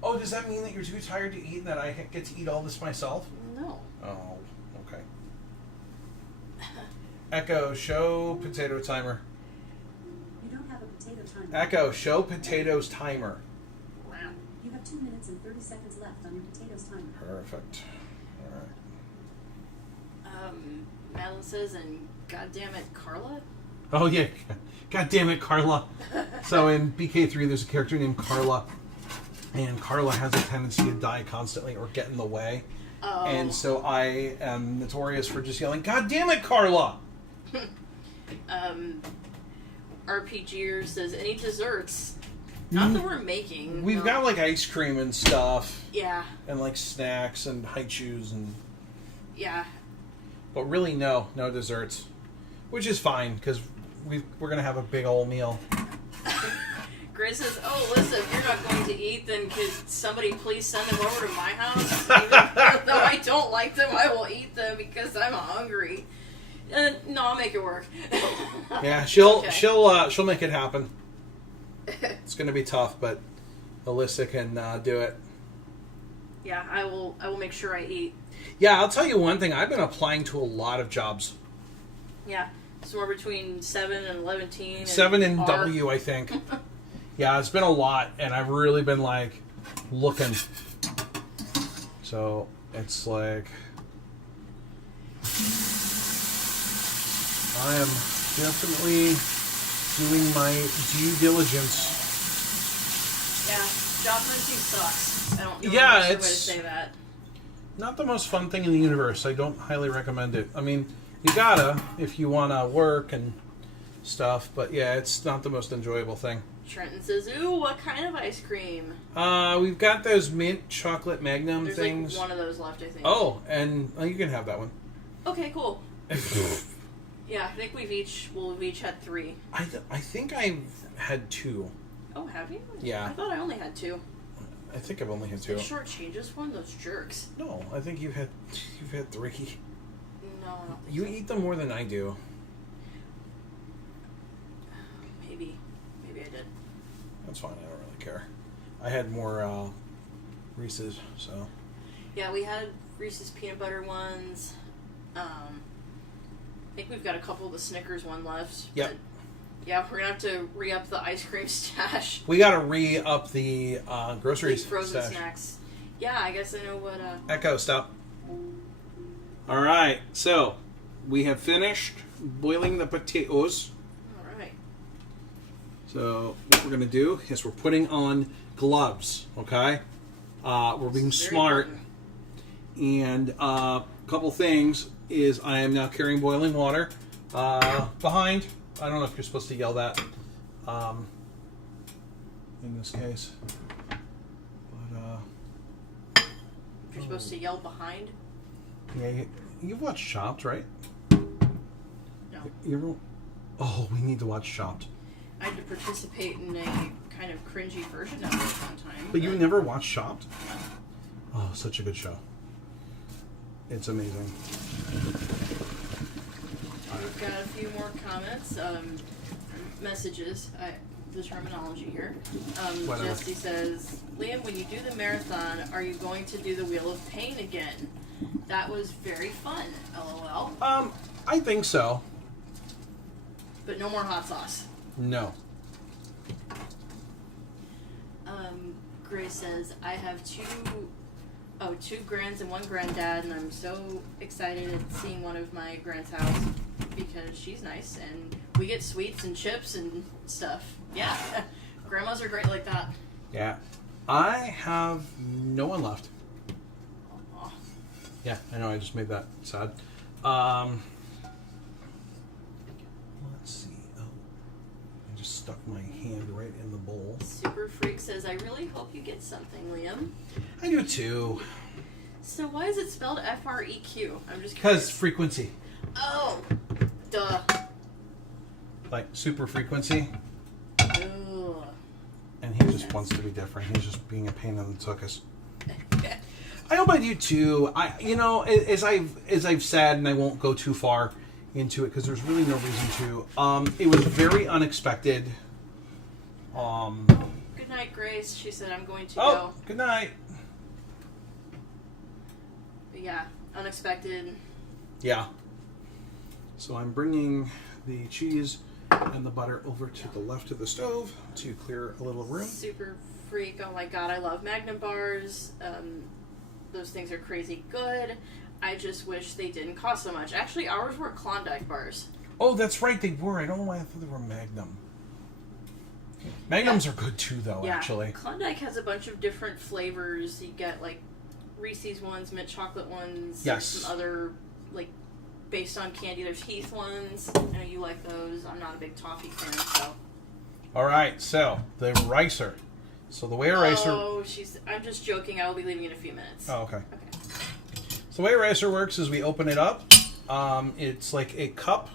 Oh, does that mean that you're too tired to eat and that I get to eat all this myself? No. Oh, okay. Echo, show potato timer. You don't have a potato timer. Echo, show potatoes timer. Wow. You have 2 minutes and 30 seconds left on your potatoes timer. Perfect. All right. Madeline says, and goddammit, Carla? Oh, yeah. God damn it, Carla. So in BK3, there's a character named Carla. And Carla has a tendency to die constantly or get in the way. Oh. And so I am notorious for just yelling, God damn it, Carla! RPGer says, any desserts? Not that we're making. We've got like ice cream and stuff. Yeah. And like snacks and haichus and... Yeah. But really, no desserts. Which is fine, because we're going to have a big old meal. Grace says, oh, listen, if you're not going to eat, then could somebody please send them over to my house? Even though I don't like them, I will eat them because I'm hungry. No, I'll make it work. Yeah, she'll make it happen. It's going to be tough, but Alyssa can do it. Yeah, I will make sure I eat. Yeah, I'll tell you one thing. I've been applying to a lot of jobs. Yeah, somewhere between 7 and 11. 7 in R. W, I think. Yeah, it's been a lot, and I've really been, like, looking. So, it's like... I am definitely doing my due diligence. Yeah, job hunting sucks. I don't know yeah, way to it's say that. Not the most fun thing in the universe. I don't highly recommend it. I mean, you gotta if you want to work and stuff, but yeah, it's not the most enjoyable thing. Trenton says, ooh, what kind of ice cream? We've got those mint chocolate magnum There's things. Like one of those left, I think. Oh, and you can have that one. Okay, cool. Yeah, I think we've each had 3. I think I've had 2. Oh, have you? Yeah. I thought I only had 2. I think I've only had 2. They shortchanged us one, those jerks. No, I think you've had 3. No, I don't think You so. eat them more than I do. Maybe I did. That's fine. I don't really care. I had more Reese's, so. Yeah, we had Reese's peanut butter ones. I think we've got a couple of the Snickers one left. Yep. But yeah, we're gonna have to re-up the ice cream stash. We gotta re-up the groceries Like frozen stash. snacks. Yeah, I guess I know what. Echo, stop. All right, so we have finished boiling the potatoes. All right. So what we're gonna do is we're putting on gloves. Okay, we're being Very smart. important. And a couple things is I am now carrying boiling water behind. I don't know if you're supposed to yell that in this case, but You're supposed to yell behind. yeah, you've watched Chopped, right? No, Oh, we need to watch Chopped. I had to participate in a kind of cringy version of it one time. But you never watched Chopped? Oh, such a good show. It's amazing. We've got a few more comments, messages, the terminology here. Whatever. Jesse says, Liam, when you do the marathon, are you going to do the Wheel of Pain again? That was very fun, LOL. I think so. But no more hot sauce. No. Grace says, I have two grands and one granddad, and I'm so excited at seeing one of my grand's house because she's nice, and we get sweets and chips and stuff. Yeah, grandmas are great like that. Yeah. I have no one left. Aw. Yeah, I know, I just made that sad. Let's see. Oh, I just stuck my hand right in the bowl. Super Freak says, I really hope you get something, Liam. I do too. So why is it spelled F-R-E-Q? I'm just Because curious. frequency. Oh, duh. Like super frequency. Ugh. And he just wants to be different. He's just being a pain in the tuchus. I hope I do too. As I've said, and I won't go too far into it because there's really no reason to. It was very unexpected. Good night, Grace. She said I'm going to go. Good night. But yeah, unexpected. Yeah. So I'm bringing the cheese and the butter over to the left of the stove to clear a little room. Super Freak. Oh my god, I love Magnum bars. Those things are crazy good. I just wish they didn't cost so much. Actually, ours were Klondike bars. Oh, that's right, they were. I don't know why I thought they were Magnum. Magnums are good too, though, Yeah, actually. Klondike has a bunch of different flavors. You get like Reese's ones, mint chocolate ones. Yes. Some other like based on candy. There's Heath ones. I know you like those. I'm not a big toffee fan, so. All right, so the ricer. So the way a ricer. Oh, I'm just joking. I will be leaving in a few minutes. Oh, okay. Okay. So the way a ricer works is we open it up. It's like a cup.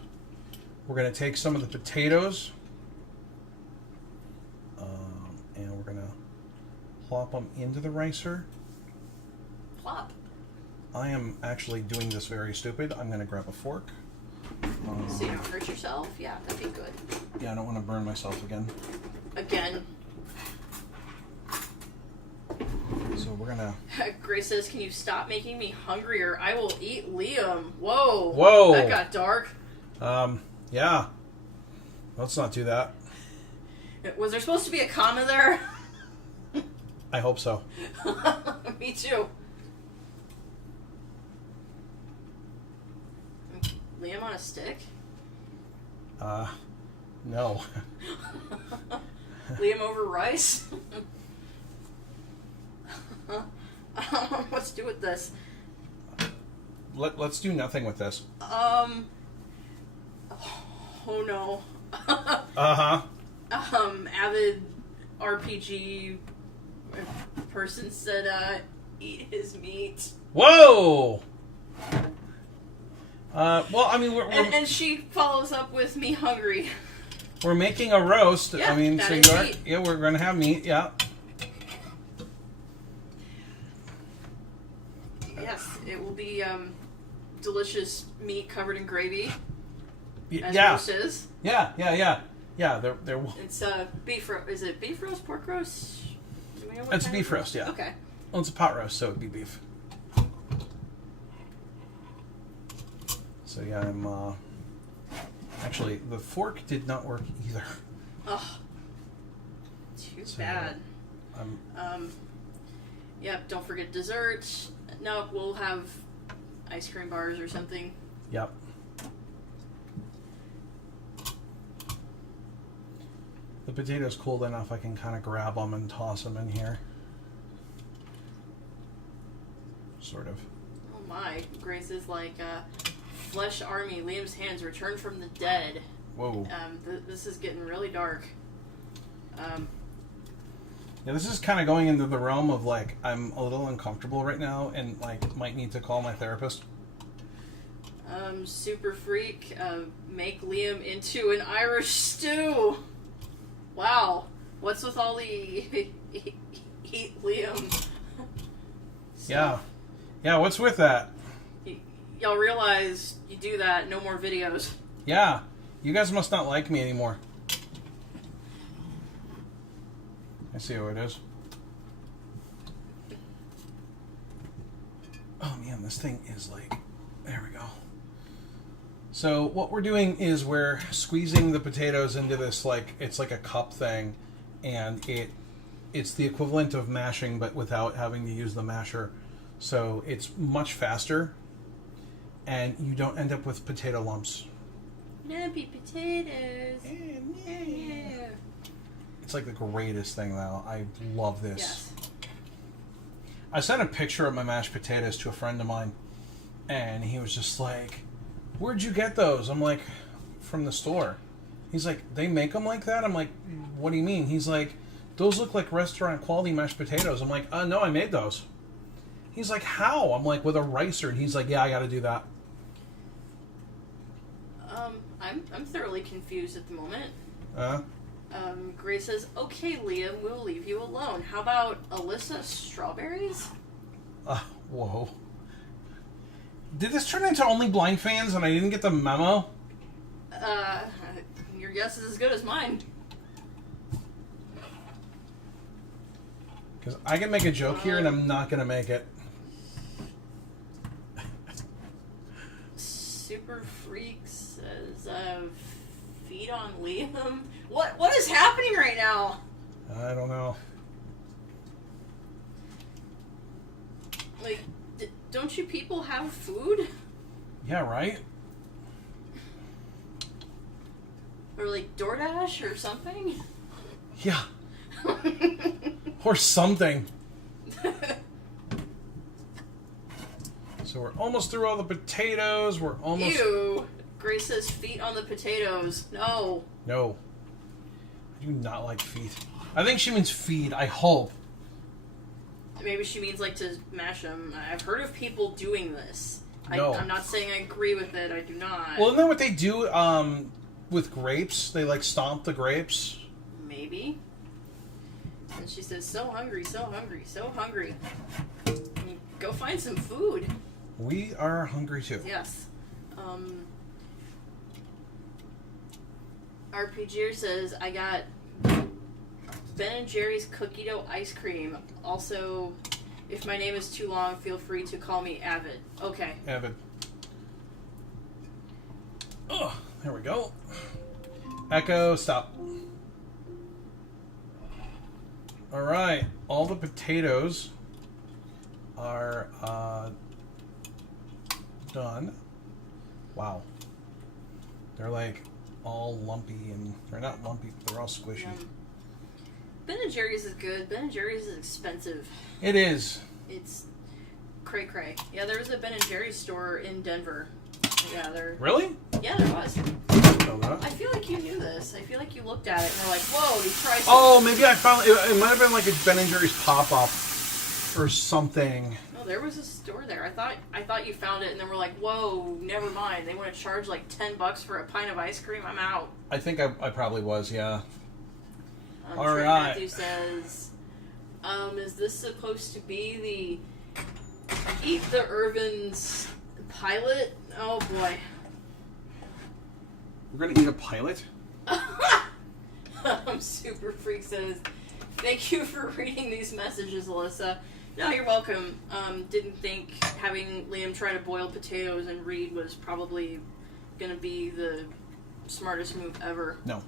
We're going to take some of the potatoes. And we're going to plop them into the ricer. Plop. I am actually doing this very stupid. I'm going to grab a fork. So you don't hurt yourself? Yeah, that'd be good. Yeah, I don't want to burn myself again. Again. So we're going to... Grace says, can you stop making me hungrier? I will eat Liam. Whoa. Whoa. That got dark. Yeah. Let's not do that. Was there supposed to be a comma there? I hope so. Me too. Liam on a stick? No. Liam over rice? I don't know what to do with this. Let's do nothing with this. Oh no. Uh-huh. Avid RPG person said, eat his meat. Whoa! Well, I mean, And she follows up with me hungry. we're making a roast. Yeah, I mean, that so is you are, meat. yeah, we're gonna have meat. Yeah. delicious meat covered in gravy. As Yeah. roast is. Yeah. They're It's beef roast. Is it beef roast, pork roast? Do we know what It's kind beef of roast, yeah. Okay. Well, it's a pot roast, so it'd be beef. So yeah, I'm actually the fork did not work either. Oh, too So, bad. I'm Yep. Don't forget dessert. No, we'll have ice cream bars or something. Yep. The potatoes cooled enough I can kind of grab them and toss them in here. Sort of. Oh my. Grace is like, Flesh Army, Liam's hands returned from the dead. Whoa. This is getting really dark. Yeah, this is kind of going into the realm of like, I'm a little uncomfortable right now and like might need to call my therapist. Super Freak, make Liam into an Irish stew. Wow. What's with all the eat Liam? Yeah. Yeah, what's with that? Y'all realize you do that, no more videos. Yeah. You guys must not like me anymore. I see how it is. Oh man, this thing is like... There we go. So what we're doing is we're squeezing the potatoes into this, like, it's like a cup thing, and it's the equivalent of mashing, but without having to use the masher. So it's much faster, and you don't end up with potato lumps. Lumpy potatoes. Yeah. It's like the greatest thing, though. I love this. Yes. I sent a picture of my mashed potatoes to a friend of mine, and he was just like, "Where'd you get those?" I'm like, "From the store." He's like, "They make them like that?" I'm like, "What do you mean?" He's like, "Those look like restaurant quality mashed potatoes." I'm like, "No, I made those." He's like, "How?" I'm like, "With a ricer." And he's like, "Yeah, I got to do that." I'm thoroughly confused at the moment. Grace says, "Okay, Liam, we'll leave you alone. How about Alyssa strawberries?" Whoa. Did this turn into only blind fans and I didn't get the memo? Your guess is as good as mine. Because I can make a joke here and I'm not going to make it. Super Freak says, feed on Liam. What is happening right now? I don't know. Like, don't you people have food? Yeah, right? Or like DoorDash or something? Yeah. Or something. So we're almost through all the potatoes. We're almost... Ew. Grace says feet on the potatoes. No. No. I do not like feet. I think she means feed, I hope. Maybe she means like to mash them. I've heard of people doing this. No. I'm not saying I agree with it. I do not. Well, isn't that what they do with grapes? They like stomp the grapes. Maybe. And she says, so hungry, so hungry, so hungry. Go find some food. We are hungry too. Yes. RPGer says, I got Ben & Jerry's cookie dough ice cream. Also, if my name is too long, feel free to call me Avid. Okay. Avid. Oh, there we go. Echo, stop. Alright, all the potatoes are done. Wow. They're like all lumpy and they're not lumpy, but they're all squishy. Ben & Jerry's is good. Ben & Jerry's is expensive. It is. It's cray cray. Yeah, there was a Ben & Jerry's store in Denver. Yeah, there. Really? Yeah, there was. Know that. I feel like you knew this. I feel like you looked at it and were like, "Whoa, you tried." Oh, maybe I found it. Might have been like a Ben & Jerry's pop-up or something. No, there was a store there. I thought you found it and then we're like, "Whoa, never mind. They want to charge like $10 for a pint of ice cream. I'm out." I think I probably was, yeah. All Trey right. Matthew says, "Is this supposed to be the Eat the Irvins Pilot? Oh boy. We're gonna eat a pilot? Super Freak says, thank you for reading these messages, Alyssa. No, you're welcome. Didn't think having Liam try to boil potatoes and read was probably gonna be the smartest move ever. No.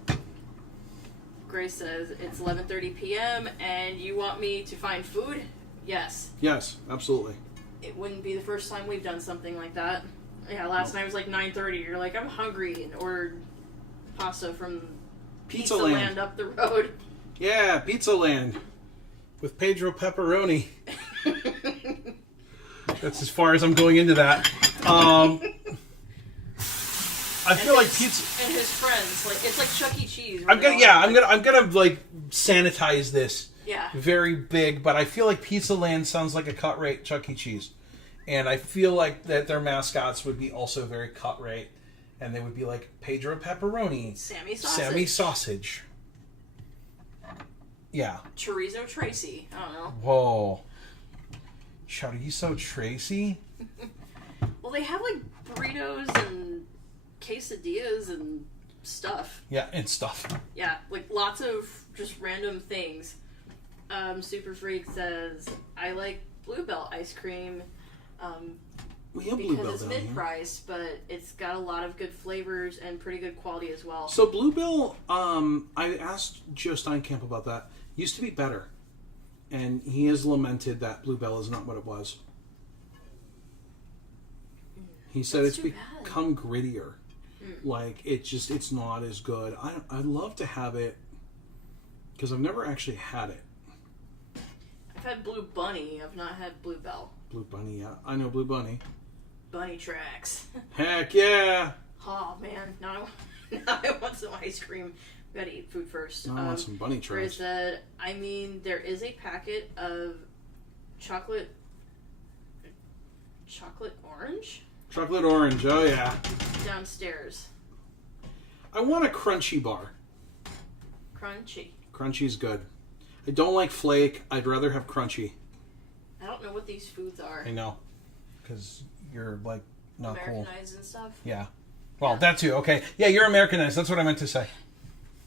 Grace says, it's 11:30 p.m. and you want me to find food? Yes. Yes, absolutely. It wouldn't be the first time we've done something like that. Yeah, last night was like 9:30. You're like, I'm hungry, and ordered pasta from Pizza Land up the road. Yeah, Pizza Land with Pedro Pepperoni. That's as far as I'm going into that. I feel like pizza and his friends, like it's like Chuck E. Cheese. I'm gonna like sanitize this. Yeah. Very big, but I feel like Pizza Land sounds like a cut rate Chuck E. Cheese, and I feel like that their mascots would be also very cut rate, and they would be like Pedro Pepperoni, Sammy Sausage. Yeah. Chorizo Tracy. I don't know. Whoa. Chorizo Tracy? Well, they have like burritos and quesadillas and stuff. Yeah, and stuff. Yeah, like lots of just random things. Super Freak says, I like Bluebell ice cream We have because Bluebell it's down mid-price, but it's got a lot of good flavors and pretty good quality as well. So Bluebell, I asked Joe Steinkamp about that. Used to be better. And he has lamented that Bluebell is not what it was. He said That's it's too become grittier. Like, it's not as good. I'd love to have it, because I've never actually had it. I've had Blue Bunny. I've not had Bluebell. Blue Bunny, yeah. I know Blue Bunny. Bunny tracks. Heck yeah! Oh, man. Now I want some ice cream. We gotta eat food first. I want some bunny Grace tracks. said, I mean, there is a packet of chocolate orange Chocolate orange, oh yeah. downstairs. I want a crunchy bar. Crunchy. Crunchy's good. I don't like flake. I'd rather have crunchy. I don't know what these foods are. I know. Because you're, like, not cool. Americanized and stuff. Yeah. Well, that too. Okay. Yeah, you're Americanized. That's what I meant to say.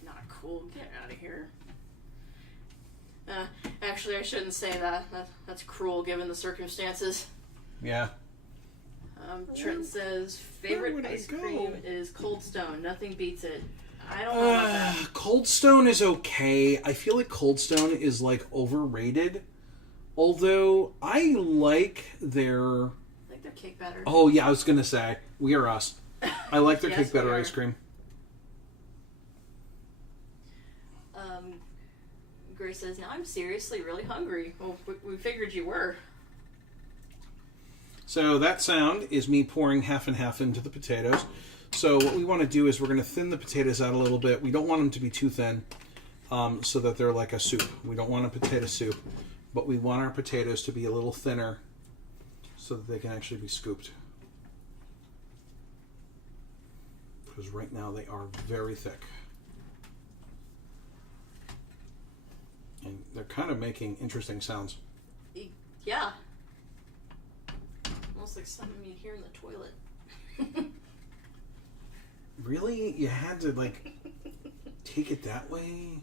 Not cool. Get out of here. Actually, I shouldn't say that. That's cruel given the circumstances. Yeah. Trent says, favorite would I ice go? cream is Cold Stone. Nothing beats it. I don't know about that. Cold Stone is okay. I feel like Cold Stone is, like, overrated. Although, I like their... I like their cake batter. Oh, yeah, I was going to say. We are us. I like their Yes, cake batter we are. ice cream. Grace says, now I'm seriously really hungry. Well, we figured you were. So that sound is me pouring half and half into the potatoes. So what we want to do is we're going to thin the potatoes out a little bit. We don't want them to be too thin so that they're like a soup. We don't want a potato soup, but we want our potatoes to be a little thinner so that they can actually be scooped. Because right now they are very thick. And they're kind of making interesting sounds. Yeah. Almost like something you'd hear in the toilet. Really? You had to, like, take it that way?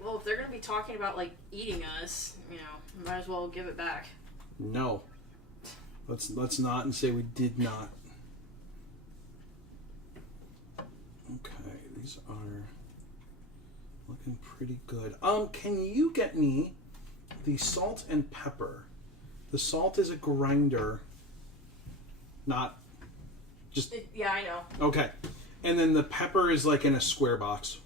Well, if they're going to be talking about, like, eating us, you know, might as well give it back. No. Let's not and say we did not. Okay, these are looking pretty good. Can you get me the salt and pepper? The salt is a grinder, not just... Yeah, I know. Okay. And then the pepper is like in a square box.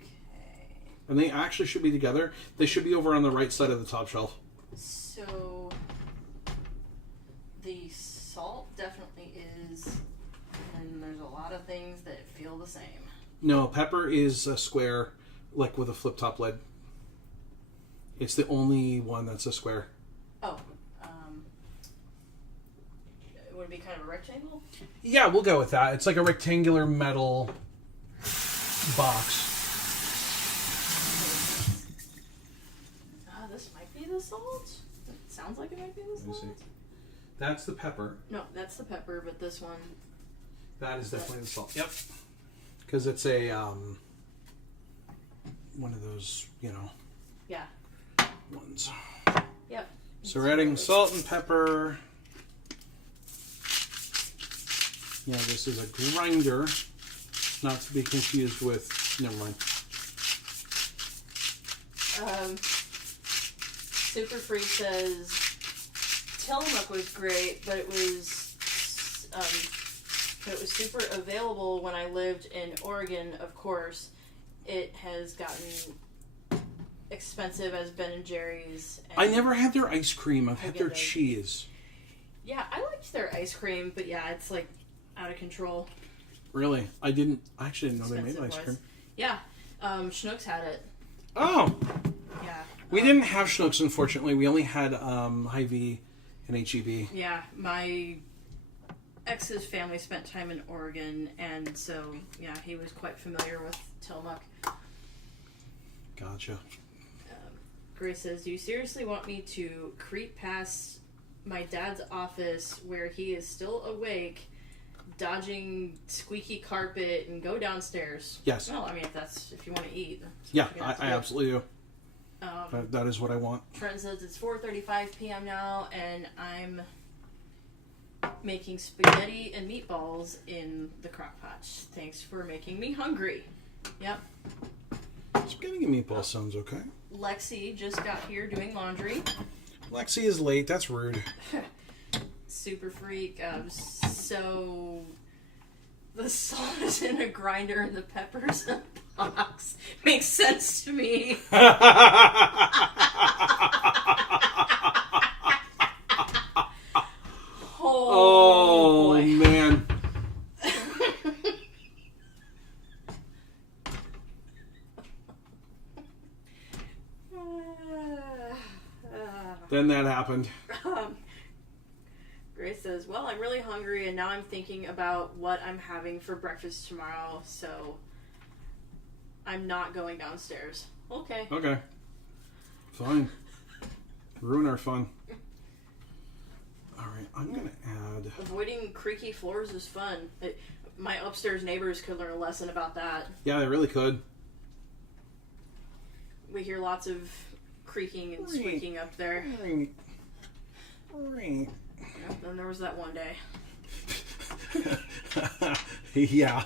Okay. And they actually should be together. They should be over on the right side of the top shelf. So, the salt definitely is, and there's a lot of things that feel the same. No, pepper is a square, like with a flip-top lid. It's the only one that's a square. Oh, would it be kind of a rectangle? Yeah, we'll go with that. It's like a rectangular metal box. This might be the salt. It sounds like it might be the Let me salt. see. That's the pepper. No, that's the pepper, but this one. That is definitely the salt. Yep. Because it's a one of those, Yeah. ones. Yep. So we're adding salt and pepper. Yeah, this is a grinder, not to be confused with. Never mind. Super Freak says Tillamook was great, but it was super available when I lived in Oregon. Of course, it has gotten expensive as Ben and Jerry's. And I never had their ice cream. I've had their Together. cheese. Yeah, I liked their ice cream, but yeah, it's like out of control. Really? I actually didn't know they made ice Expensive-wise. cream. Yeah, Schnucks had it. Oh! Yeah. We didn't have Schnucks, unfortunately. We only had Hy-Vee and H-E-B. Yeah, my ex's family spent time in Oregon, and so, yeah, he was quite familiar with Tillamook. Gotcha. Grace says, do you seriously want me to creep past my dad's office where he is still awake, dodging squeaky carpet, and go downstairs? Yes. Well, I mean, if you want to eat. that's Yeah, what you're gonna have to I do. absolutely do. That is what I want. Trent says it's 4:35 p.m. now, and I'm making spaghetti and meatballs in the crock pot. Thanks for making me hungry. Yep. Spaghetti and meatball sounds okay. Lexi just got here doing laundry. Lexi is late. That's rude. Super Freak. So the salt is in a grinder and the pepper's in a box. Makes sense to me. Oh, boy. man. Then that happened. Grace says, well, I'm really hungry and now I'm thinking about what I'm having for breakfast tomorrow, so I'm not going downstairs. Okay. Okay. Fine. Ruin our fun. Alright, I'm going to add... Avoiding creaky floors is fun. My upstairs neighbors could learn a lesson about that. Yeah, they really could. We hear lots of creaking and squeaking up there. Yeah, then there was that one day. Yeah.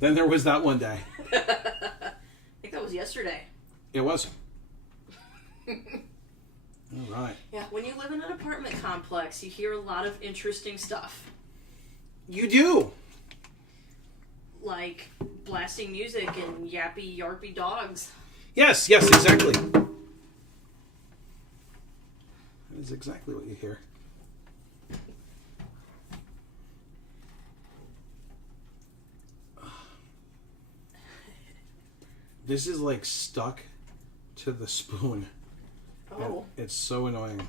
Then there was that one day. I think that was yesterday. It was. All right. Yeah, when you live in an apartment complex, you hear a lot of interesting stuff. You do. Like blasting music and yappy, yarpy dogs. Yes, exactly. That is exactly what you hear. This is like stuck to the spoon. Oh. It's so annoying.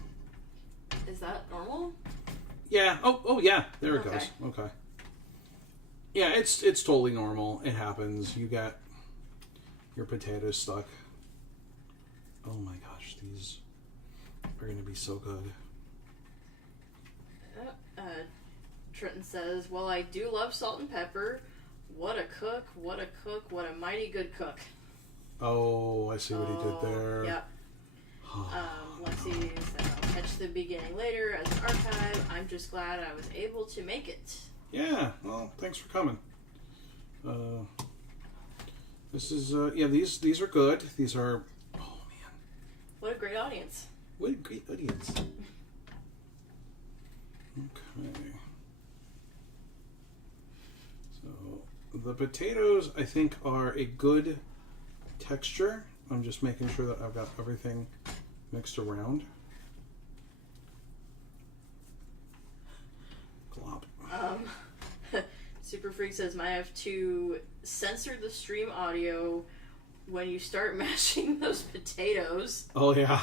Is that normal? Yeah. Oh yeah. There it Okay. goes. Okay. Yeah, it's totally normal. It happens. You got your potatoes stuck. Oh my gosh, these are gonna be so good. Trenton says, well, I do love salt and pepper. What a cook, what a cook, what a mighty good cook. Oh, I see what he did there. Yep. Lexi said, I'll catch the beginning later as an archive. I'm just glad I was able to make it. Yeah, well, thanks for coming. This is, yeah, these are good. These are, oh man. What a great audience. What a great audience. Okay. So, the potatoes, I think, are a good texture. I'm just making sure that I've got everything mixed around. Glop. Super Freak says, I have to censor the stream audio when you start mashing those potatoes. Oh, yeah.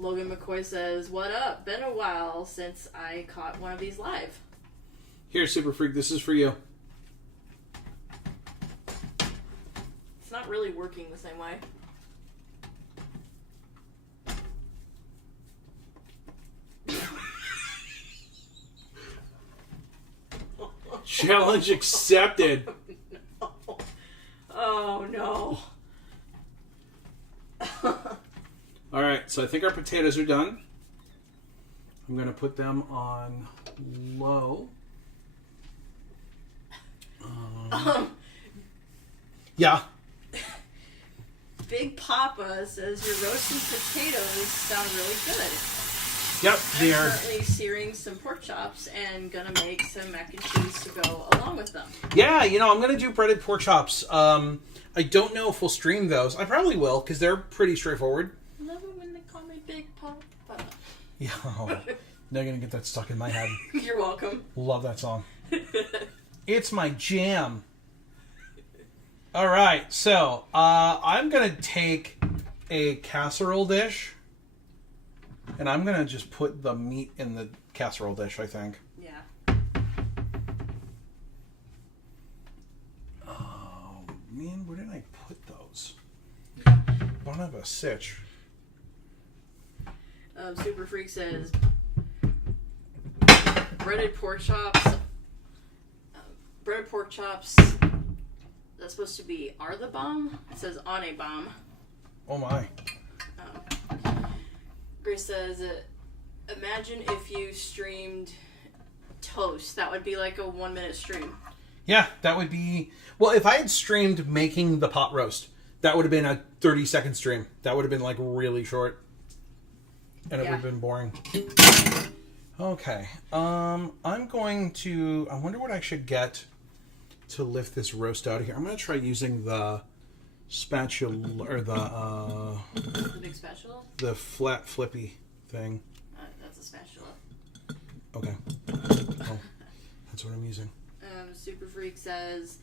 Logan McCoy says, what up? Been a while since I caught one of these live. Here, Super Freak, this is for you. It's not really working the same way. Challenge accepted. Oh no. All right, so I think our potatoes are done. I'm going to put them on low. Yeah. Big Papa says your roasted potatoes sound really good. Yep, they I'm are. currently searing some pork chops and gonna make some mac and cheese to go along with them. Yeah, you know, I'm going to do breaded pork chops. I don't know if we'll stream those. I probably will, because they're pretty straightforward. Love it when they call me Big Papa. Yeah, they're going to get that stuck in my head. You're welcome. Love that song. It's my jam. All right, so I'm going to take a casserole dish, and I'm going to just put the meat in the casserole dish, I think. Yeah. Oh, man, where did I put those? I don't have a sitch. Super Freak says breaded pork chops. Breaded pork chops. That's supposed to be are the bomb. It says on a bomb. Oh my. Grace says, imagine if you streamed toast. That would be like a 1 minute stream. Yeah, that would be... Well, if I had streamed making the pot roast, that would have been a 30-second stream. That would have been, like, really short. And it would have been boring. Okay. I'm going to... I wonder what I should get to lift this roast out of here. I'm going to try using the spatula... Or the big spatula? The flat flippy thing. That's a spatula. Okay. Oh, that's what I'm using. Super Freak says,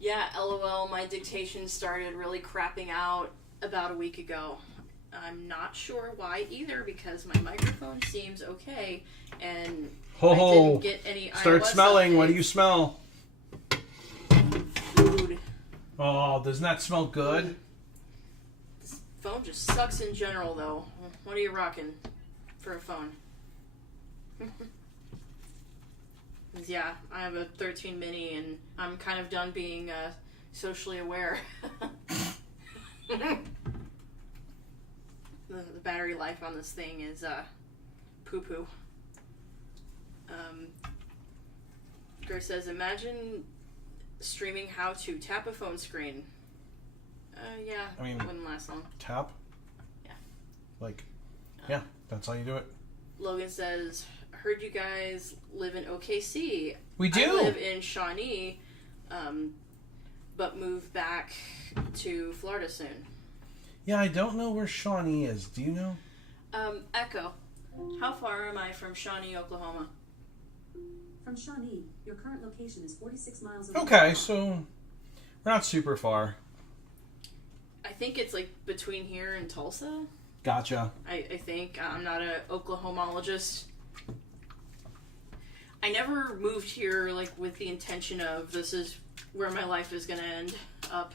yeah, LOL, my dictation started really crapping out about a week ago. I'm not sure why either, because my microphone seems okay, and I didn't get any Start iOS smelling. updates. What do you smell? Food. Oh, doesn't that smell good? This phone just sucks in general, though. What are you rocking for a phone? Yeah, I have a 13 mini, and I'm kind of done being socially aware. The battery life on this thing is poo-poo. Grace says, imagine streaming how to tap a phone screen. Yeah, I mean, wouldn't last long. Tap? Yeah. Like, yeah, that's how you do it. Logan says, heard you guys live in OKC. We do. I live in Shawnee, but move back to Florida soon. Yeah, I don't know where Shawnee is. Do you know? Echo, how far am I from Shawnee, Oklahoma? From Shawnee, your current location is 46 miles away. Okay, so we're not super far. I think it's like between here and Tulsa. Gotcha. I think. I'm not an Oklahomologist. I never moved here like with the intention of this is where my life is going to end up.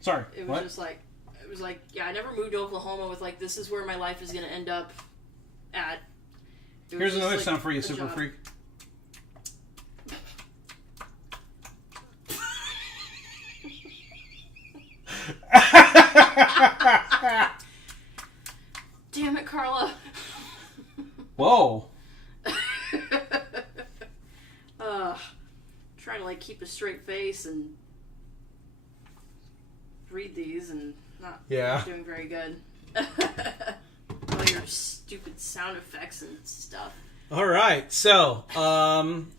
Sorry, It was what? just like, it was like, yeah, I never moved to Oklahoma with like, this is where my life is going to end up at. It was Here's just, another like, sound for you, a Super job. Freak. Damn it, Carla. Whoa. Trying to like keep a straight face and read these and not doing very good. All your stupid sound effects and stuff. All right, so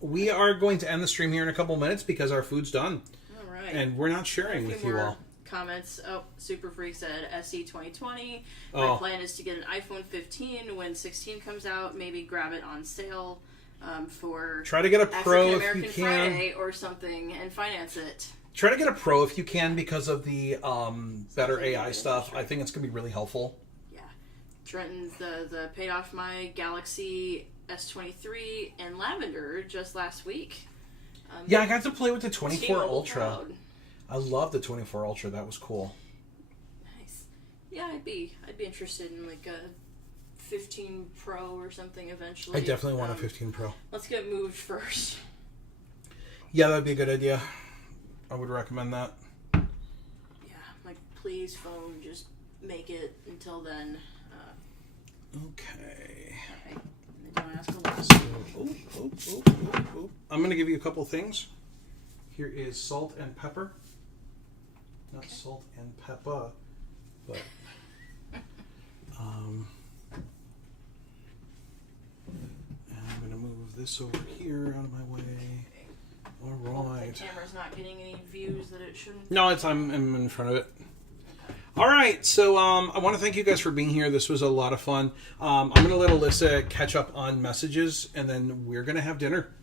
we are going to end the stream here in a couple minutes because our food's done. All right. And we're not sharing with you all. Comments. Oh, Super Freak said SE 2020. My plan is to get an iPhone 15 when 16 comes out. Maybe grab it on sale for Try to get a Pro African if you American can. Friday or something and finance it. Try to get a Pro if you can because of the better AI stuff. I think it's going to be really helpful. Yeah. Trenton's the paid off my Galaxy S23 in lavender just last week. Yeah, I got to play with the 24 T-Mobile Ultra. Cloud. I love the 24 Ultra. That was cool. Nice. Yeah, I'd be interested in like a 15 Pro or something eventually. I definitely want a 15 Pro. Let's get moved first. Yeah, that'd be a good idea. I would recommend that. Yeah, like, please, phone, just make it until then. Okay. Alright. Don't ask for less. So, I'm going to give you a couple things. Here is salt and pepper. Not salt and pepper, but... and I'm going to move this over here out of my way. All right. The camera's not getting any views that it shouldn't. No, I'm in front of it. All right, so I want to thank you guys for being here. This was a lot of fun. I'm going to let Alyssa catch up on messages, and then we're going to have dinner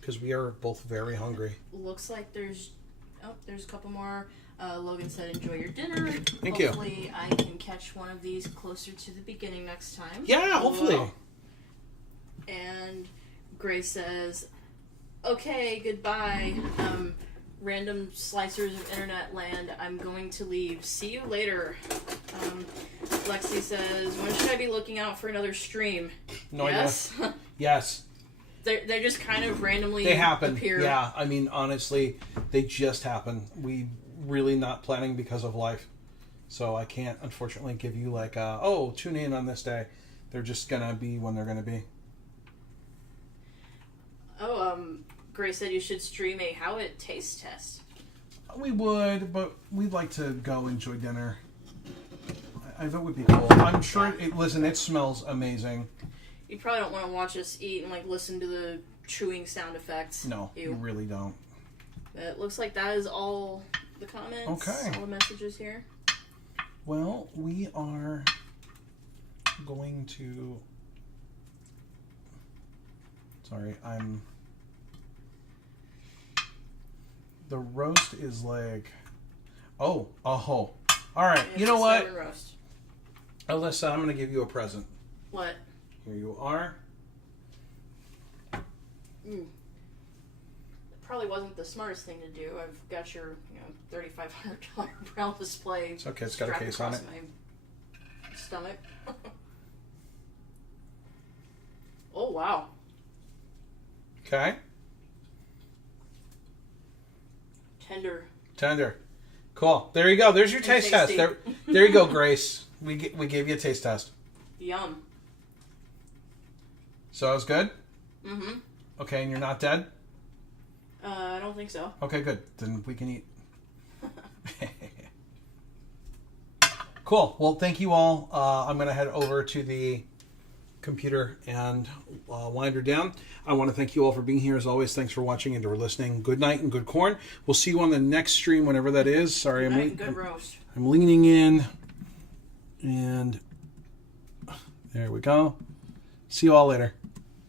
because we are both very hungry. Looks like there's a couple more. Logan said, "Enjoy your dinner." Thank you. Hopefully, I can catch one of these closer to the beginning next time. Yeah, hopefully. And Grace says, "Okay, goodbye. Random slicers of internet land. I'm going to leave. See you later." Lexi says, "When should I be looking out for another stream?" No yes? idea. Yes. They're just kind of randomly They happen. appear. Yeah, I mean, honestly, they just happen. We really not planning because of life. So I can't, unfortunately, give you like, tune in on this day. They're just going to be when they're going to be. Grace said you should stream a how it tastes test. We would, but we'd like to go enjoy dinner. I thought it would be cool. I'm sure, it smells amazing. You probably don't want to watch us eat and like listen to the chewing sound effects. No, you really don't. It looks like that is all the comments. Okay. All the messages here. Well, we are going to... Sorry, the roast is like... Oh. All right, you know what? Salmon roast. Alyssa, I'm going to give you a present. What? Here you are. It probably wasn't the smartest thing to do. I've got your, $3,500 Braille display. It's okay, it's got a case on it. My stomach. Oh, wow. Okay. Tender. Cool. There you go. There's your taste test. There you go, Grace. We gave you a taste test. Yum. So it was good? Mm-hmm. Okay, and you're not dead? I don't think so. Okay, good. Then we can eat. Cool. Well, thank you all. I'm going to head over to the computer and wind her down. I want to thank you all for being here. As always, thanks for watching and for listening. Good night and good corn. We'll see you on the next stream, whenever that is. Sorry, Good roast. I'm leaning in. And there we go. See you all later.